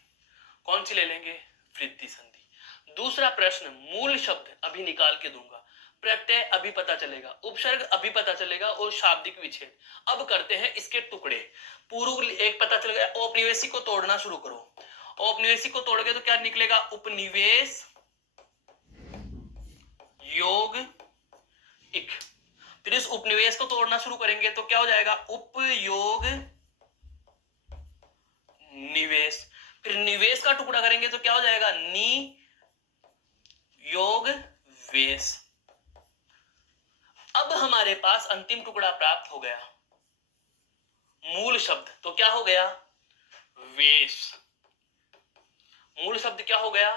कौन सी ले लेंगे, वृद्धि संधि। दूसरा प्रश्न, मूल शब्द अभी निकाल के दूंगा, प्रत्यय अभी पता चलेगा, उपसर्ग अभी पता चलेगा, और शाब्दिक विच्छेद। अब करते हैं इसके टुकड़े। पूर्व एक पता चल गया, औपनिवेशिक को तोड़ना शुरू करो। औपनिवेशिक को तोड़ोगे तो क्या निकलेगा, उपनिवेश योग इक। फिर इस उपनिवेश को तोड़ना शुरू करेंगे तो क्या हो जाएगा, उपयोग निवेश। फिर निवेश का टुकड़ा करेंगे तो क्या हो जाएगा, नि योग वेश। अब हमारे पास अंतिम टुकड़ा प्राप्त हो गया, मूल शब्द। तो क्या हो गया, वेश। मूल शब्द क्या हो गया,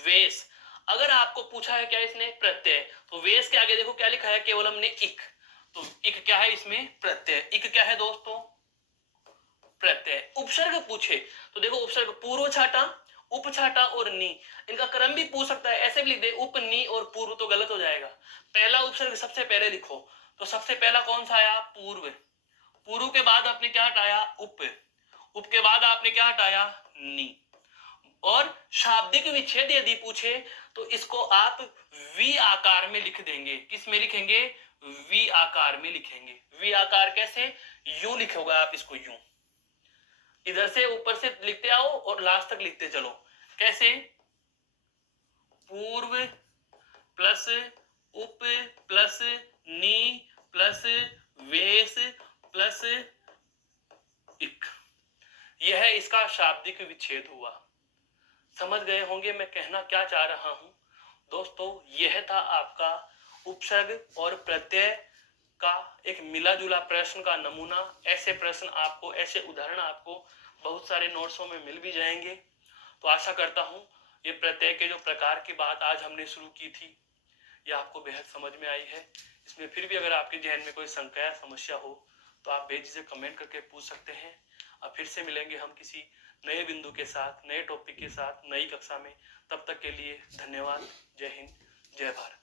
वेश। अगर आपको पूछा है क्या इसने प्रत्यय, तो वेश के आगे देखो क्या लिखा है, केवल हमने इक। तो इक क्या है इसमें? प्रत्यय। इक क्या है दोस्तों? प्रत्यय। उपसर्ग पूछे तो देखो उपसर्ग पूर्व छाटा, उप छाटा और नी, इनका क्रम भी पूछ सकता है, ऐसे भी लिख दे उप नी और पूर्व, तो गलत हो जाएगा। पहला उपसर्ग सबसे पहले लिखो, तो सबसे पहला कौन सा आया? पूर्व। पूर्व के बाद आपने क्या हटाया? उप। उप के बाद आपने क्या हटाया? नी। और शाब्दिक विच्छेद यदि पूछे तो इसको आप वी आकार में लिख देंगे। किस में लिखेंगे? वी आकार में लिखेंगे। वी आकार कैसे? यूं लिखोगे आप इसको, यूं इधर से ऊपर से लिखते आओ और लास्ट तक लिखते चलो। कैसे? पूर्व प्लस उप प्लस नी प्लस वेश प्लस इक। यह इसका शाब्दिक विच्छेद हुआ। समझ गए होंगे मैं कहना क्या चाह रहा हूं दोस्तों। यह था आपका उपसर्ग और प्रत्यय का एक मिला जुला प्रश्न का नमूना। ऐसे प्रश्न आपको, ऐसे उदाहरण आपको बहुत सारे नोट्सों में मिल भी जाएंगे। तो आशा करता हूं ये प्रत्यय के जो प्रकार की बात आज हमने शुरू की थी यह आपको बेहद समझ में आई है। इसमें फिर भी अगर आपके जहन में कोई शंका या समस्या हो तो आप बेझिझक कमेंट करके पूछ सकते हैं। अब फिर से मिलेंगे हम किसी नए बिंदु के साथ, नए टॉपिक के साथ, नई कक्षा में। तब तक के लिए धन्यवाद। जय हिंद, जय भारत।